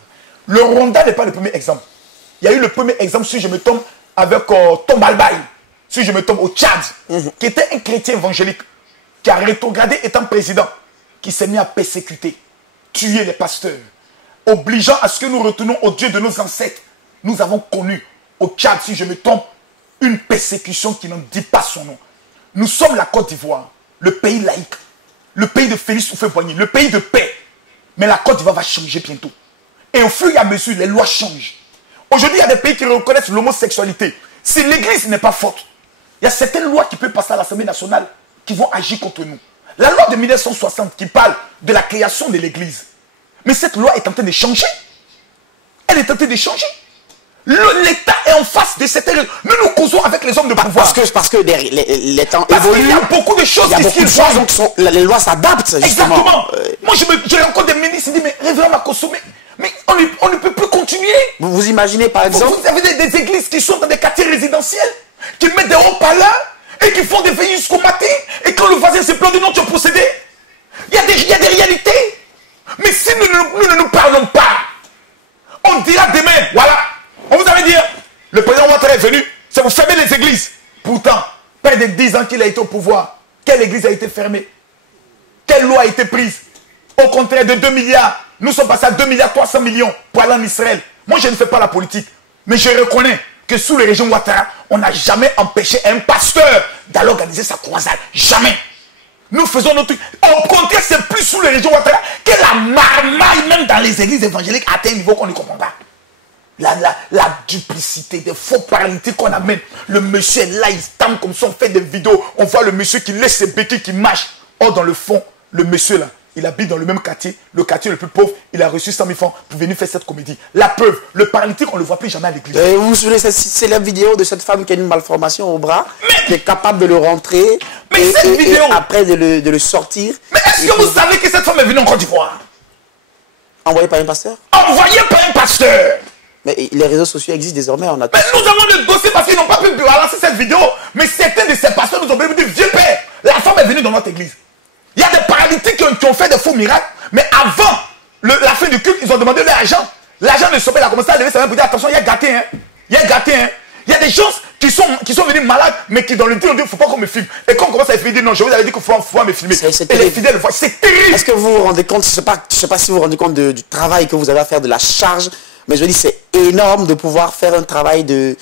Le Rwanda n'est pas le premier exemple. Il y a eu le premier exemple, si je me tombe, avec Tom Albaï, si je me tombe au Tchad, qui était un chrétien évangélique, qui a rétrogradé étant président, qui s'est mis à persécuter, tuer les pasteurs, obligeant à ce que nous retournons au Dieu de nos ancêtres. Nous avons connu au Tchad, si je me trompe, une persécution qui n'en dit pas son nom. Nous sommes la Côte d'Ivoire, le pays laïque, le pays de Félix Houphouët-Boigny, le pays de paix. Mais la Côte d'Ivoire va changer bientôt. Et au fur et à mesure, les lois changent. Aujourd'hui, il y a des pays qui reconnaissent l'homosexualité. Si l'église n'est pas forte, il y a certaines lois qui peuvent passer à l'Assemblée nationale qui vont agir contre nous. La loi de 1960 qui parle de la création de l'église. Mais cette loi est en train de changer. Elle est en train de changer. L'État est en face de cette règle. Nous causons avec les hommes de pouvoir. Parce que les temps évoluent. Il y a beaucoup de choses qui sont. Les lois s'adaptent. Exactement. Moi, j'ai encore des ministres qui disent, mais révérend Makosso, mais on ne peut plus continuer. Vous imaginez par exemple. Vous avez des églises qui sont dans des quartiers résidentiels, qui mettent des haut-parleurs et qui font des veillées jusqu'au matin. Et quand le voisin se plaint du nom, tu as procédé. Il y a des réalités. Mais si nous ne nous parlons pas, on dira demain, voilà. On vous avait dit, le président Ouattara est venu, c'est vous fermer les églises. Pourtant, près de 10 ans qu'il a été au pouvoir, quelle église a été fermée? Quelle loi a été prise? Au contraire de 2 milliards, nous sommes passés à 2 milliards 300 millions pour aller en Israël. Moi, je ne fais pas la politique, mais je reconnais que sous le régime Ouattara, on n'a jamais empêché un pasteur d'aller organiser sa croisade. Jamais. Nous faisons notre truc. Au contraire, c'est plus sous le régime Ouattara que la marmaille, même dans les églises évangéliques, atteint un niveau qu'on ne comprend pas. La duplicité, des faux paralitiques qu'on amène. Le monsieur est là, il stampe comme ça, on fait des vidéos. On voit le monsieur qui laisse ses béquilles, qui marche. Or, dans le fond, le monsieur là, il habite dans le même quartier, le quartier le plus pauvre. Il a reçu 100 000 francs pour venir faire cette comédie. La preuve, le paralytique, on ne le voit plus jamais à l'église. Vous vous souvenez de cette célèbre vidéo de cette femme qui a une malformation au bras, qui est capable de le rentrer et après de le sortir. Mais est-ce que vous savez que cette femme est venue en Côte d'Ivoire? Envoyée par un pasteur? Envoyée par un pasteur. Mais les réseaux sociaux existent désormais. On a mais nous avons le dossier parce qu'ils n'ont pas pu balancer cette vidéo. Mais certains de ces pasteurs nous ont dit, vieux père, la femme est venue dans notre église. Il y a des paralytiques qui ont fait des faux miracles. Mais avant la fin du culte, ils ont demandé l'argent. L'argent de Sopé, il a commencé à lever sa main pour dire, attention, il y a gâté. Hein. Il y a gâté. Hein. Il y a des gens qui sont venus malades, mais qui dans le deal, on dit, il ne faut pas qu'on me filme. Et quand on commence à filmer, non, je vous avais dit qu'il faut me filmer. Et les fidèles voient, c'est terrible. Est-ce que vous vous rendez compte, je ne sais pas si vous vous rendez compte du travail que vous avez à faire, de la charge. Mais je dis, c'est énorme de pouvoir faire un travail de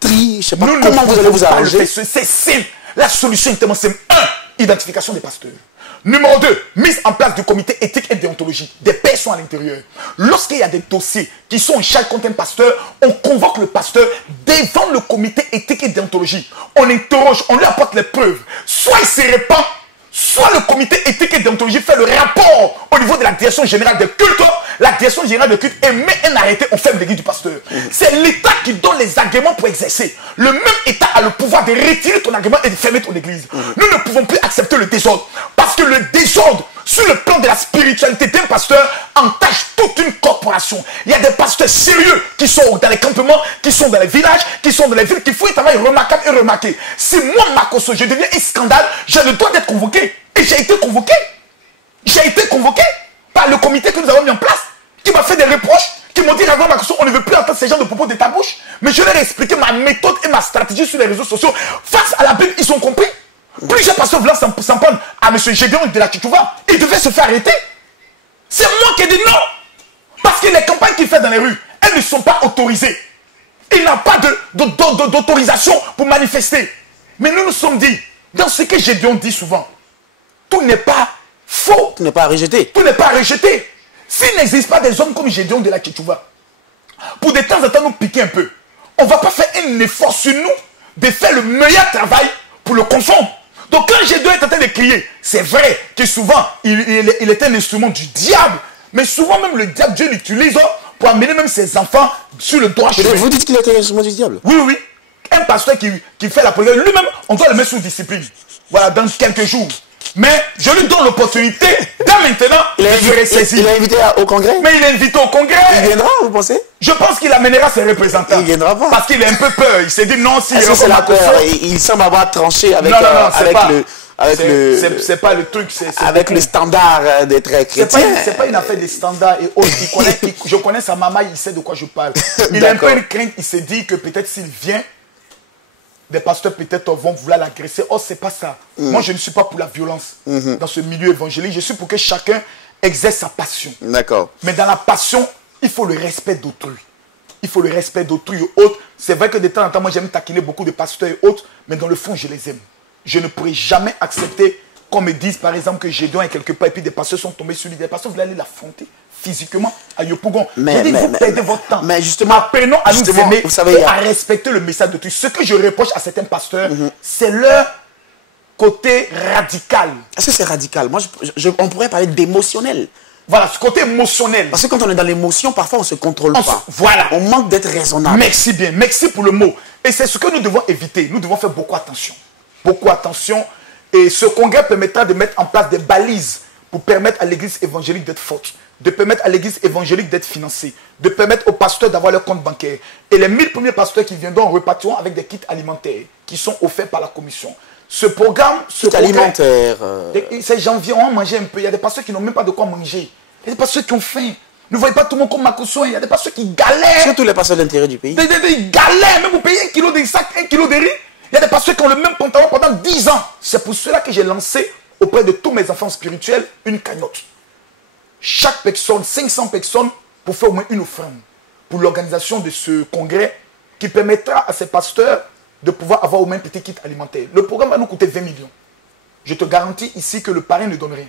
tri. Je ne sais pas comment vous allez vous arranger. C'est simple. La solution est tellement simple. 1. Identification des pasteurs. Numéro 2. Mise en place du comité éthique et déontologie. Des pères sont à l'intérieur. Lorsqu'il y a des dossiers qui sont en charge contre un pasteur, on convoque le pasteur devant le comité éthique et déontologie. On interroge, on lui apporte les preuves. Soit il se répand, soit le comité éthique et déontologie fait le rapport au niveau de la direction générale de culte, la direction générale de culte émet un arrêté, on ferme l'église du pasteur. C'est l'État qui donne les agréments pour exercer. Le même État a le pouvoir de retirer ton agrément et de fermer ton église. Nous ne pouvons plus accepter le désordre. Parce que le désordre, sur le plan de la spiritualité d'un pasteur, entache toute une corporation. Il y a des pasteurs sérieux qui sont dans les campements, qui sont dans les villages, qui sont dans les villes, qui font un travail remarquable et remarqué. Si moi, Makosso, je deviens un scandale, j'ai le droit d'être convoqué. Et j'ai été convoqué. J'ai été convoqué par le comité que nous avons mis en place, qui m'a fait des reproches, qui m'ont dit, Reverend Makosso, on ne veut plus entendre ces gens de propos de ta bouche. Mais je leur ai expliqué ma méthode et ma stratégie sur les réseaux sociaux. Face à la Bible, ils ont compris. Plusieurs pasteurs voulaient s'en prendre à M. Gédéon de la Tchitouva. Il devait se faire arrêter. C'est moi qui ai dit non. Parce que les campagnes qu'il fait dans les rues, elles ne sont pas autorisées. Il n'a pas d'autorisation pour manifester. Mais nous nous sommes dit, dans ce que Gédéon dit souvent, tout n'est pas faux. Tout n'est pas à rejeter. Tout n'est pas à rejeter. S'il n'existe pas des hommes comme Gédéon de la Tchitouva, pour de temps en temps nous piquer un peu, on ne va pas faire un effort sur nous de faire le meilleur travail pour le confondre. Donc quand Gédéon est en train de crier, c'est vrai que souvent il est un instrument du diable, mais souvent même le diable, Dieu l'utilise pour amener même ses enfants sur le droit chemin. Vous dites qu'il est un instrument du diable? Oui, oui. Un pasteur qui fait la prière, lui-même, on doit le mettre sous discipline. Voilà, dans quelques jours. Mais je lui donne l'opportunité, dès maintenant, de se ressaisir. Il est invité au congrès? Mais il est invité au congrès. Il viendra, vous pensez? Je pense qu'il amènera ses représentants. Il viendra pas. Parce qu'il a un peu peur. Il s'est dit non, si c'est la peur. Il semble avoir tranché avec, c'est pas le truc. Avec le standard des traits chrétiens. C'est pas une affaire de standard et autres. Je connais sa maman, il sait de quoi je parle. Il a un peu une crainte. Il s'est dit que peut-être s'il vient, des pasteurs peut-être vont vouloir l'agresser. Oh, c'est pas ça. Moi, je ne suis pas pour la violence dans ce milieu évangélique. Je suis pour que chacun exerce sa passion. D'accord. Mais dans la passion, il faut le respect d'autrui. Il faut le respect d'autrui et autres. C'est vrai que de temps en temps, moi, j'aime taquiner beaucoup de pasteurs et autres, mais dans le fond, je les aime. Je ne pourrai jamais accepter qu'on me dise, par exemple, que Gédéon est quelque part et puis des pasteurs sont tombés sur lui. Des pasteurs voulaient aller l'affronter physiquement à Yopougon. J'ai dit, vous perdez votre temps. Mais justement, apprenons à nous aimer, vous savez, à respecter le message de Dieu. Ce que je reproche à certains pasteurs, c'est leur côté radical. Est-ce que c'est radical? Moi, on pourrait parler d'émotionnel. Voilà, ce côté émotionnel. Parce que quand on est dans l'émotion, parfois on ne se contrôle pas. Voilà. On manque d'être raisonnable. Merci bien, merci pour le mot. Et c'est ce que nous devons éviter. Nous devons faire beaucoup attention. Beaucoup attention. Et ce congrès permettra de mettre en place des balises pour permettre à l'église évangélique d'être forte, de permettre à l'église évangélique d'être financée, de permettre aux pasteurs d'avoir leur compte bancaire. Et les 1000 premiers pasteurs qui viendront repartiront avec des kits alimentaires qui sont offerts par la commission. Ce programme, alimentaire. C'est janvier, on va manger un peu. Il y a des pasteurs qui n'ont même pas de quoi manger. Il y a des pasteurs qui ont faim. Ne voyez pas tout le monde comme Makosso. Il y a des pasteurs qui galèrent. Surtout les pasteurs de l'intérieur du pays. Ils galèrent. Même vous payez 1 kilo de sac, 1 kilo de riz. Il y a des pasteurs qui ont le même pantalon pendant 10 ans. C'est pour cela que j'ai lancé auprès de tous mes enfants spirituels une cagnotte. Chaque personne, 500 personnes, pour faire au moins une offrande pour l'organisation de ce congrès qui permettra à ces pasteurs de pouvoir avoir au moins un petit kit alimentaire. Le programme va nous coûter 20 millions. Je te garantis ici que le parrain ne donne rien.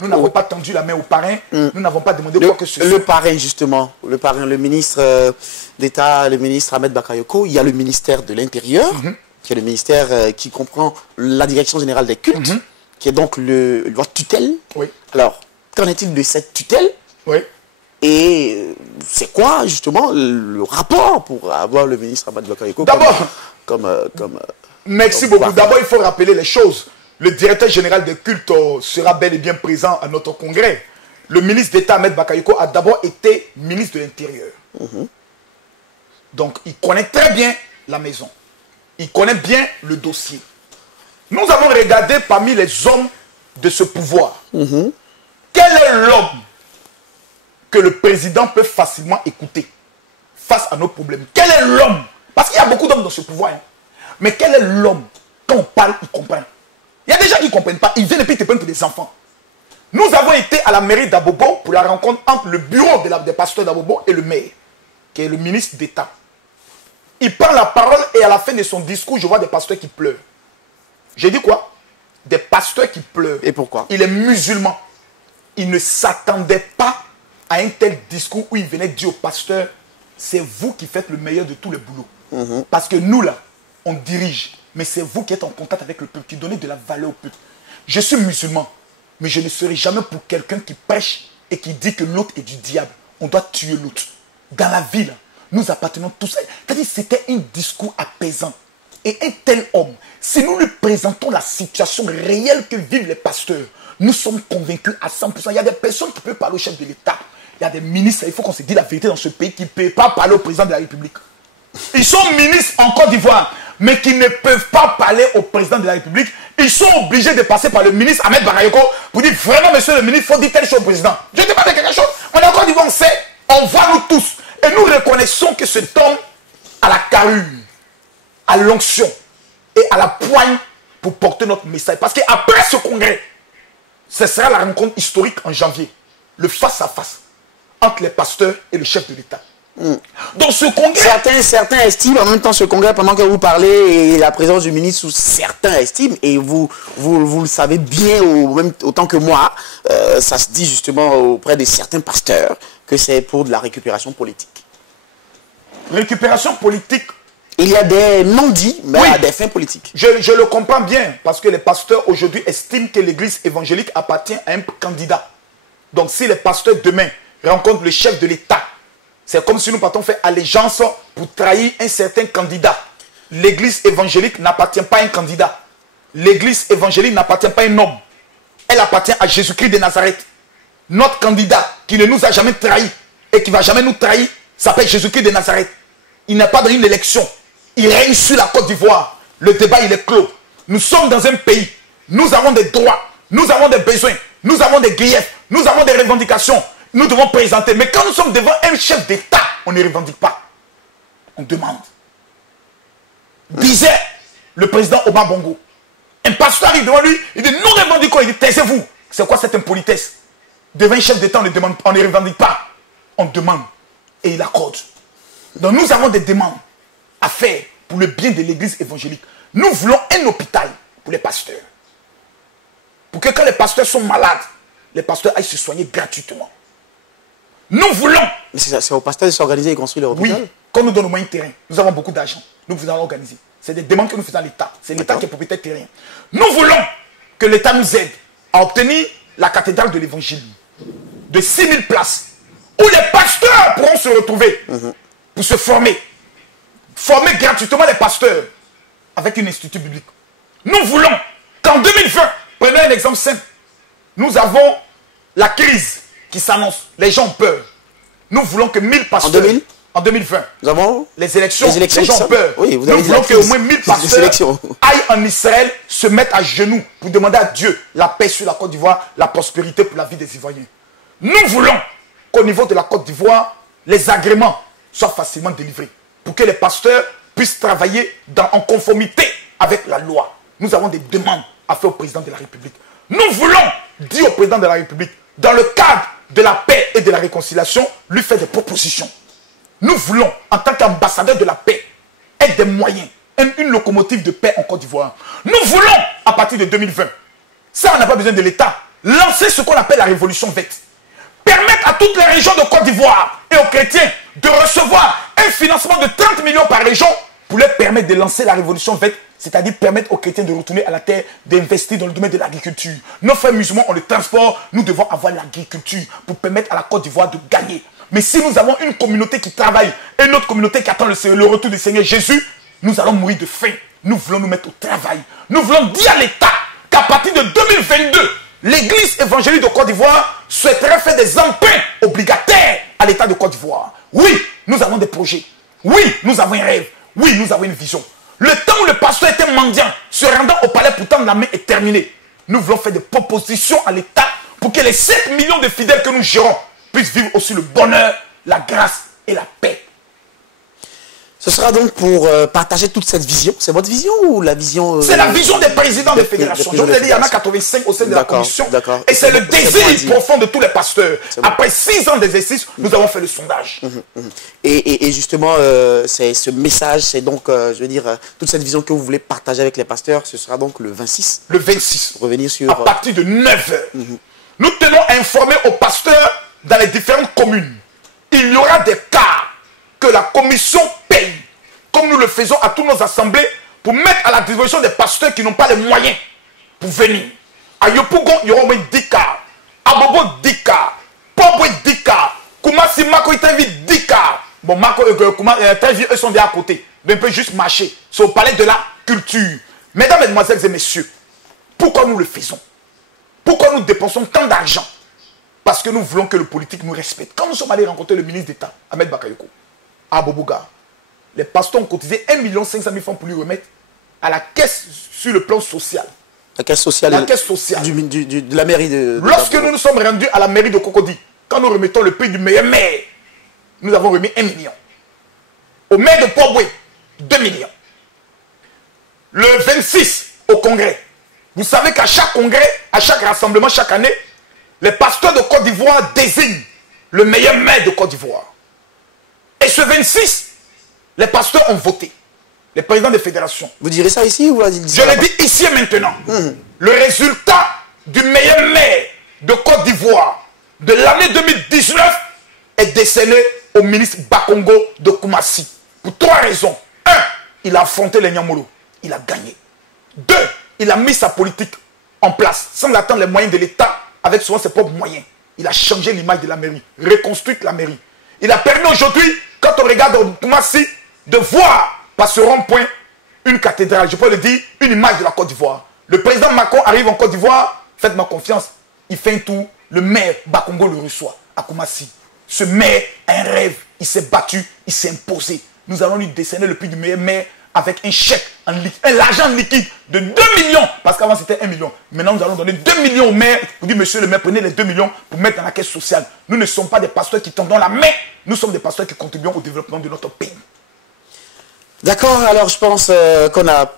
Nous n'avons pas tendu la main au parrain, nous n'avons pas demandé quoi que ce soit. Le parrain, justement, le parrain, le ministre d'État, le ministre Ahmed Bakayoko, il y a le ministère de l'Intérieur, qui est le ministère qui comprend la direction générale des cultes, qui est donc la tutelle. Oui. Alors, qu'en est-il de cette tutelle? Oui. Et c'est quoi, justement, le rapport pour avoir le ministre Ahmed Bakayoko Merci beaucoup. D'abord, il faut rappeler les choses. Le directeur général des cultes sera bel et bien présent à notre congrès. Le ministre d'État Ahmed Bakayoko a d'abord été ministre de l'Intérieur. Donc, il connaît très bien la maison. Il connaît bien le dossier. Nous avons regardé parmi les hommes de ce pouvoir. Quel est l'homme que le président peut facilement écouter face à nos problèmes? Quel est l'homme? Parce qu'il y a beaucoup d'hommes dans ce pouvoir. Mais quel est l'homme? Quand on parle, il comprend. Il y a des gens qui ne comprennent pas. Ils viennent et puis ils te prennent pour des enfants. Nous avons été à la mairie d'Abobo pour la rencontre entre le bureau des pasteurs d'Abobo et le maire, qui est le ministre d'État. Il prend la parole et à la fin de son discours, je vois des pasteurs qui pleurent. J'ai dit quoi? Des pasteurs qui pleurent. Et pourquoi? Il est musulman. Il ne s'attendait pas à un tel discours où il venait dire au pasteur, c'est vous qui faites le meilleur de tous les boulots. Parce que nous là, on dirige. Mais c'est vous qui êtes en contact avec le peuple, qui donnez de la valeur au peuple. Je suis musulman, mais je ne serai jamais pour quelqu'un qui prêche et qui dit que l'autre est du diable. On doit tuer l'autre. Dans la ville, nous appartenons tous. C'est-à-dire c'était un discours apaisant. Et un tel homme, si nous lui présentons la situation réelle que vivent les pasteurs, nous sommes convaincus à 100%. Il y a des personnes qui peuvent parler au chef de l'État. Il y a des ministres, il faut qu'on se dise la vérité dans ce pays, qui ne peuvent pas parler au président de la République. Ils sont ministres en Côte d'Ivoire, mais qui ne peuvent pas parler au président de la République. Ils sont obligés de passer par le ministre Ahmed Bakayoko pour dire vraiment, monsieur le ministre, il faut dire telle chose au président. Je demande quelque chose. On est en Côte d'Ivoire, on sait, on voit nous tous. Et nous reconnaissons que cet homme a la carrure, à l'onction et à la poigne pour porter notre message. Parce qu'après ce congrès, ce sera la rencontre historique en janvier. Le face-à-face entre les pasteurs et le chef de l'État. Dans ce congrès... Certains estiment en même temps ce congrès, pendant que vous parlez, et la présence du ministre, certains estiment, et vous le savez bien même autant que moi, ça se dit justement auprès de certains pasteurs que c'est pour de la récupération politique. Récupération politique. Il y a des non-dits, mais à des fins politiques. Je le comprends bien, parce que les pasteurs aujourd'hui estiment que l'église évangélique appartient à un candidat. Donc si les pasteurs demain rencontrent le chef de l'État, c'est comme si nous partons faire allégeance pour trahir un certain candidat. L'église évangélique n'appartient pas à un candidat. L'église évangélique n'appartient pas à un homme. Elle appartient à Jésus-Christ de Nazareth. Notre candidat qui ne nous a jamais trahis et qui ne va jamais nous trahir s'appelle Jésus-Christ de Nazareth. Il n'a pas dans une élection. Il règne sur la Côte d'Ivoire. Le débat, il est clos. Nous sommes dans un pays. Nous avons des droits. Nous avons des besoins. Nous avons des griefs. Nous avons des revendications. Nous devons présenter. Mais quand nous sommes devant un chef d'État, on ne revendique pas. On demande. Disait le président Omar Bongo. Un pasteur arrive devant lui. Il dit, nous revendiquons. Il dit, taisez-vous. C'est quoi cette impolitesse? Devant un chef d'État, on ne demande, on ne revendique pas. On demande. Et il accorde. Donc nous avons des demandes à faire pour le bien de l'église évangélique. Nous voulons un hôpital pour les pasteurs. Pour que quand les pasteurs sont malades, les pasteurs aillent se soigner gratuitement. Nous voulons... Mais c'est aux pasteurs de s'organiser et construire leur hôpital? Oui, quand nous donnons moins de terrain, nous avons beaucoup d'argent. Nous vous allons organiser. C'est des demandes que nous faisons à l'État. C'est l'État qui est propriétaire de terrain. Nous voulons que l'État nous aide à obtenir la cathédrale de l'évangile de 6000 places où les pasteurs pourront se retrouver pour se former. Former gratuitement les pasteurs avec une institut biblique. Nous voulons qu'en 2020, prenons un exemple simple, nous avons la crise qui s'annonce. Les gens ont peur. Nous voulons que 1000 pasteurs... En 2020. Nous avons les élections les gens ont peur. Oui, nous voulons qu'au moins 1000 pasteurs aillent en Israël se mettre à genoux pour demander à Dieu la paix sur la Côte d'Ivoire, la prospérité pour la vie des Ivoiriens. Nous voulons qu'au niveau de la Côte d'Ivoire, les agréments soient facilement délivrés pour que les pasteurs puissent travailler en conformité avec la loi. Nous avons des demandes à faire au président de la République. Nous voulons dire au président de la République, dans le cadre de la paix et de la réconciliation, lui faire des propositions. Nous voulons, en tant qu'ambassadeur de la paix, être des moyens, une locomotive de paix en Côte d'Ivoire. Nous voulons, à partir de 2020, ça on n'a pas besoin de l'État, lancer ce qu'on appelle la révolution verte. Permettre à toutes les régions de Côte d'Ivoire et aux chrétiens de recevoir un financement de 30 millions par région pour leur permettre de lancer la révolution verte, c'est-à-dire permettre aux chrétiens de retourner à la terre, d'investir dans le domaine de l'agriculture. Nos frères musulmans ont le transport, nous devons avoir l'agriculture pour permettre à la Côte d'Ivoire de gagner. Mais si nous avons une communauté qui travaille et une autre communauté qui attend le retour du Seigneur Jésus, nous allons mourir de faim. Nous voulons nous mettre au travail. Nous voulons dire à l'État qu'à partir de 2022, l'église évangélique de Côte d'Ivoire souhaiterait faire des emprunts obligataires à l'État de Côte d'Ivoire. Oui, nous avons des projets. Oui, nous avons un rêve. Oui, nous avons une vision. Le temps où le pasteur était mendiant, se rendant au palais pour tendre la main est terminé. Nous voulons faire des propositions à l'État pour que les 7 millions de fidèles que nous gérons puissent vivre aussi le bonheur, la grâce et la paix. Ce sera donc pour partager toute cette vision. C'est votre vision ou la vision... C'est la vision des présidents des fédérations. Je vous l'ai dit, il y en a 85 au sein de la commission. Et c'est le désir profond de tous les pasteurs. Après 6 ans d'exercice, nous avons fait le sondage. Et justement, c'est ce message, c'est donc, je veux dire, toute cette vision que vous voulez partager avec les pasteurs, ce sera donc le 26. Le 26. Revenir sur... À partir de 9 h. Nous tenons à informer aux pasteurs dans les différentes communes. Il y aura des cas que la commission paye, comme nous le faisons à toutes nos assemblées, pour mettre à la disposition des pasteurs qui n'ont pas les moyens pour venir. À Yopougon, il y aura au moins 10 cas. À Bobo, 10 cas. Pobo, 10 cas. Koumassi, Mako, Itavi, 10 cas. Bon, Mako et Koumassi, eux sont déjà à côté. Mais on peut juste marcher. C'est au palais de la culture. Mesdames, Mesdemoiselles et Messieurs, pourquoi nous le faisons? Pourquoi nous dépensons tant d'argent? Parce que nous voulons que le politique nous respecte. Quand nous sommes allés rencontrer le ministre d'État, Ahmed Bakayoko, à Boboga, les pasteurs ont cotisé 1 500 000 francs pour lui remettre à la caisse sur le plan social. La caisse sociale, de la mairie de... Lorsque nous nous sommes rendus à la mairie de Cocody, quand nous remettons le prix du meilleur maire, nous avons remis 1 million. Au maire de Port-Boué, 2 millions. Le 26, au congrès. Vous savez qu'à chaque congrès, à chaque rassemblement, chaque année, les pasteurs de Côte d'Ivoire désignent le meilleur maire de Côte d'Ivoire. Et ce 26, les pasteurs ont voté. Les présidents des fédérations. Vous direz ça ici ou je le dis ici et maintenant. Le résultat du meilleur maire de Côte d'Ivoire de l'année 2019 est décerné au ministre Bakongo de Koumassi. Pour 3 raisons. 1, il a affronté les Nyamolo. Il a gagné. 2, il a mis sa politique en place sans attendre les moyens de l'État avec souvent ses propres moyens. Il a changé l'image de la mairie, reconstruit la mairie. Il a permis aujourd'hui, quand on regarde Koumassi, de voir par ce rond-point une cathédrale, je peux le dire, une image de la Côte d'Ivoire. Le président Macron arrive en Côte d'Ivoire, faites-moi confiance, il fait un tour, le maire Bakongo le reçoit à Koumassi. Ce maire a un rêve, il s'est battu, il s'est imposé. Nous allons lui décerner le prix du meilleur maire avec un chèque, l'argent liquide de 2 millions. Parce qu'avant c'était 1 million. Maintenant nous allons donner 2 millions au maire. Pour dire monsieur le maire, prenez les 2 millions pour mettre dans la caisse sociale. Nous ne sommes pas des pasteurs qui tendons la main. Nous sommes des pasteurs qui contribuons au développement de notre pays. D'accord, alors je pense qu'on a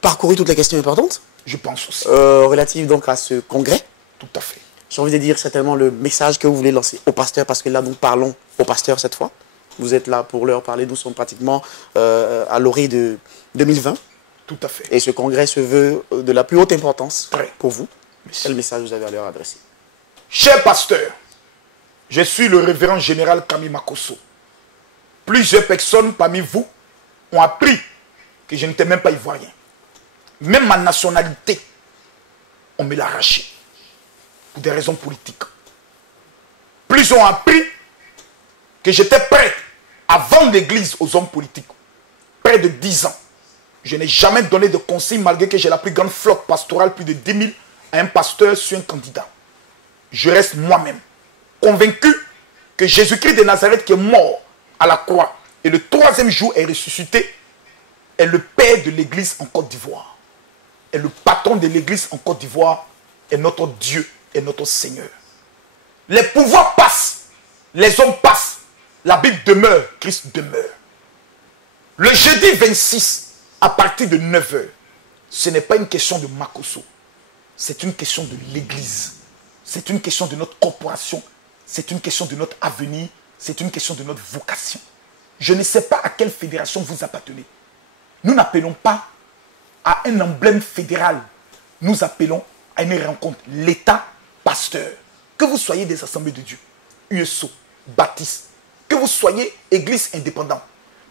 parcouru toutes les questions importantes. Je pense aussi. Relatives donc à ce congrès. Tout à fait. J'ai envie de dire certainement le message que vous voulez lancer aux pasteurs, parce que là nous parlons aux pasteurs cette fois. Vous êtes là pour leur parler. Nous sommes pratiquement à l'orée de 2020. Tout à fait. Et ce congrès se veut de la plus haute importance pour vous. Merci. Quel message vous avez à leur adresser? Chers pasteurs, je suis le révérend général Camille Makosso. Plusieurs personnes parmi vous ont appris que je n'étais même pas ivoirien. Même ma nationalité, on me l'a arraché. Pour des raisons politiques. Plusieurs ont appris que j'étais prêt à vendre l'église aux hommes politiques. Près de 10 ans. Je n'ai jamais donné de conseils malgré que j'ai la plus grande flotte pastorale, plus de 10 000, à un pasteur sur un candidat. Je reste moi-même convaincu que Jésus-Christ de Nazareth qui est mort à la croix et le 3e jour est ressuscité est le père de l'église en Côte d'Ivoire. Et le patron de l'église en Côte d'Ivoire est notre Dieu et notre Seigneur. Les pouvoirs passent, les hommes passent. La Bible demeure, Christ demeure. Le jeudi 26, à partir de 9 h, ce n'est pas une question de Makosso. C'est une question de l'église. C'est une question de notre corporation. C'est une question de notre avenir. C'est une question de notre vocation. Je ne sais pas à quelle fédération vous appartenez. Nous n'appelons pas à un emblème fédéral. Nous appelons à une rencontre. L'État pasteur. Que vous soyez des assemblées de Dieu, USO, Baptiste, que vous soyez église indépendante,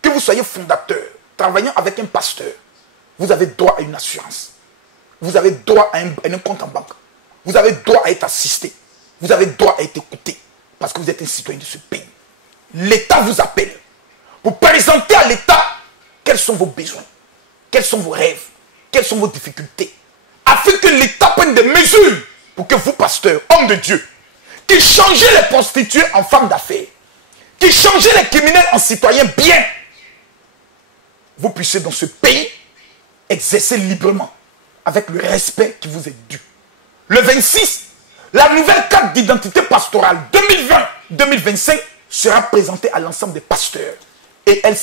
que vous soyez fondateur, travaillant avec un pasteur, vous avez droit à une assurance. Vous avez droit à un compte en banque. Vous avez droit à être assisté. Vous avez droit à être écouté. Parce que vous êtes un citoyen de ce pays. L'État vous appelle pour présenter à l'État quels sont vos besoins, quels sont vos rêves, quelles sont vos difficultés, afin que l'État prenne des mesures pour que vous, pasteurs, hommes de Dieu, qui changez les prostituées en femmes d'affaires, qui changez les criminels en citoyens bien, vous puissiez dans ce pays exercer librement, avec le respect qui vous est dû. Le 26, la nouvelle carte d'identité pastorale 2020-2025 sera présentée à l'ensemble des pasteurs. Et elle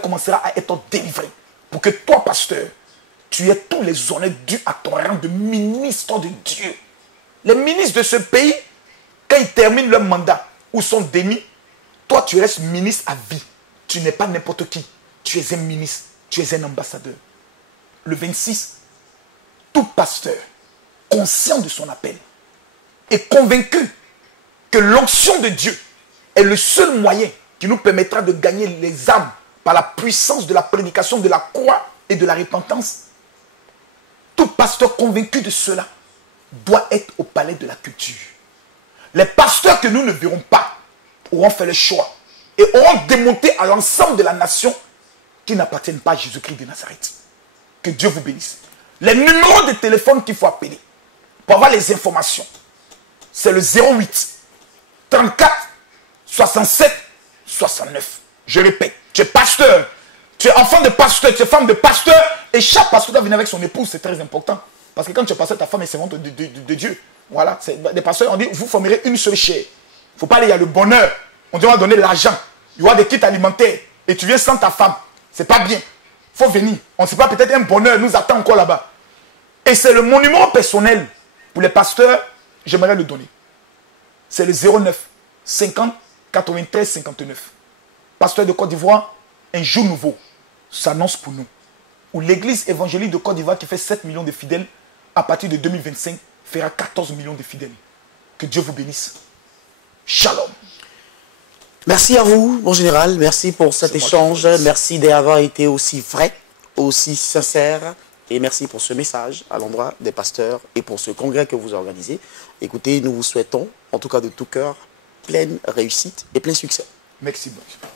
commencera à être délivrée. Pour que toi, pasteur, tu aies tous les honneurs dus à ton rang de ministre de Dieu. Les ministres de ce pays, quand ils terminent leur mandat ou sont démis, toi, tu restes ministre à vie. Tu n'es pas n'importe qui. Tu es un ministre. Tu es un ambassadeur. Le 26, tout pasteur, conscient de son appel, est convaincu que l'onction de Dieu est le seul moyen qui nous permettra de gagner les âmes par la puissance de la prédication de la croix et de la repentance. Tout pasteur convaincu de cela doit être au palais de la culture. Les pasteurs que nous ne verrons pas auront fait le choix et auront démonté à l'ensemble de la nation qui n'appartiennent pas à Jésus-Christ de Nazareth. Que Dieu vous bénisse. Les numéros de téléphone qu'il faut appeler pour avoir les informations, c'est le 08 34 67 69. Je répète, tu es pasteur, tu es enfant de pasteur, tu es femme de pasteur, et chaque pasteur doit venir avec son épouse, c'est très important. Parce que quand tu es pasteur, ta femme est servante de Dieu. Voilà, les pasteurs ont dit, vous formerez une seule chair. Il ne faut pas aller, il y a le bonheur. On doit donner l'argent. Il y aura des kits alimentaires. Et tu viens sans ta femme. C'est pas bien. Il faut venir. On ne sait pas, peut-être un bonheur nous attend encore là-bas. Et c'est mon numéro personnel. Pour les pasteurs, j'aimerais le donner. C'est le 09 50 93 59. Pasteur de Côte d'Ivoire, un jour nouveau s'annonce pour nous. Où l'église évangélique de Côte d'Ivoire qui fait 7 millions de fidèles, à partir de 2025, fera 14 millions de fidèles. Que Dieu vous bénisse. Shalom. Merci à vous, mon général. Merci pour cet échange. Merci d'avoir été aussi vrai, aussi sincère. Et merci pour ce message à l'endroit des pasteurs et pour ce congrès que vous organisez. Écoutez, nous vous souhaitons, en tout cas de tout cœur, pleine réussite et plein succès. Merci beaucoup.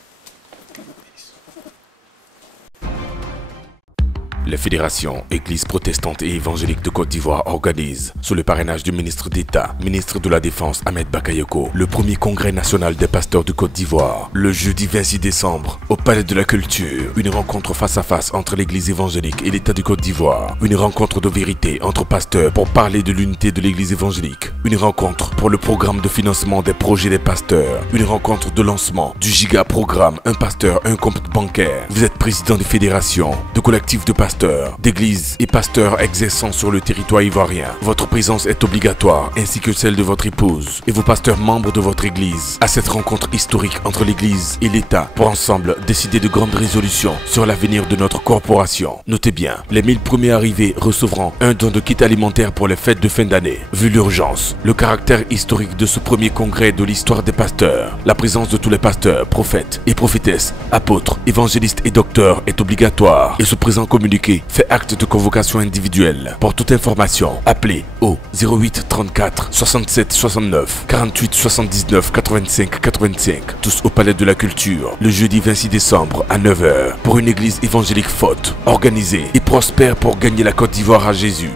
La Fédération Église protestante et évangélique de Côte d'Ivoire organise, sous le parrainage du ministre d'État, ministre de la Défense Ahmed Bakayoko, le premier congrès national des pasteurs de Côte d'Ivoire, le jeudi 26 décembre, au Palais de la Culture. Une rencontre face à face entre l'Église évangélique et l'État de Côte d'Ivoire. Une rencontre de vérité entre pasteurs pour parler de l'unité de l'Église évangélique. Une rencontre pour le programme de financement des projets des pasteurs. Une rencontre de lancement du giga programme Un pasteur, un compte bancaire. Vous êtes président de fédération, de collectif de pasteurs, d'églises et pasteurs exerçant sur le territoire ivoirien. Votre présence est obligatoire, ainsi que celle de votre épouse et vos pasteurs membres de votre église, à cette rencontre historique entre l'église et l'État pour ensemble décider de grandes résolutions sur l'avenir de notre corporation. Notez bien, les 1000 premiers arrivés recevront un don de kit alimentaire pour les fêtes de fin d'année. Vu l'urgence, le caractère historique de ce premier congrès de l'histoire des pasteurs, la présence de tous les pasteurs, prophètes et prophétesses, apôtres, évangélistes et docteurs est obligatoire et ce présent communiqué fait acte de convocation individuelle. Pour toute information, appelez au 08 34 67 69 48 79 85 85. Tous au Palais de la Culture, le jeudi 26 décembre à 9 h pour une église évangélique forte, organisée et prospère pour gagner la Côte d'Ivoire à Jésus.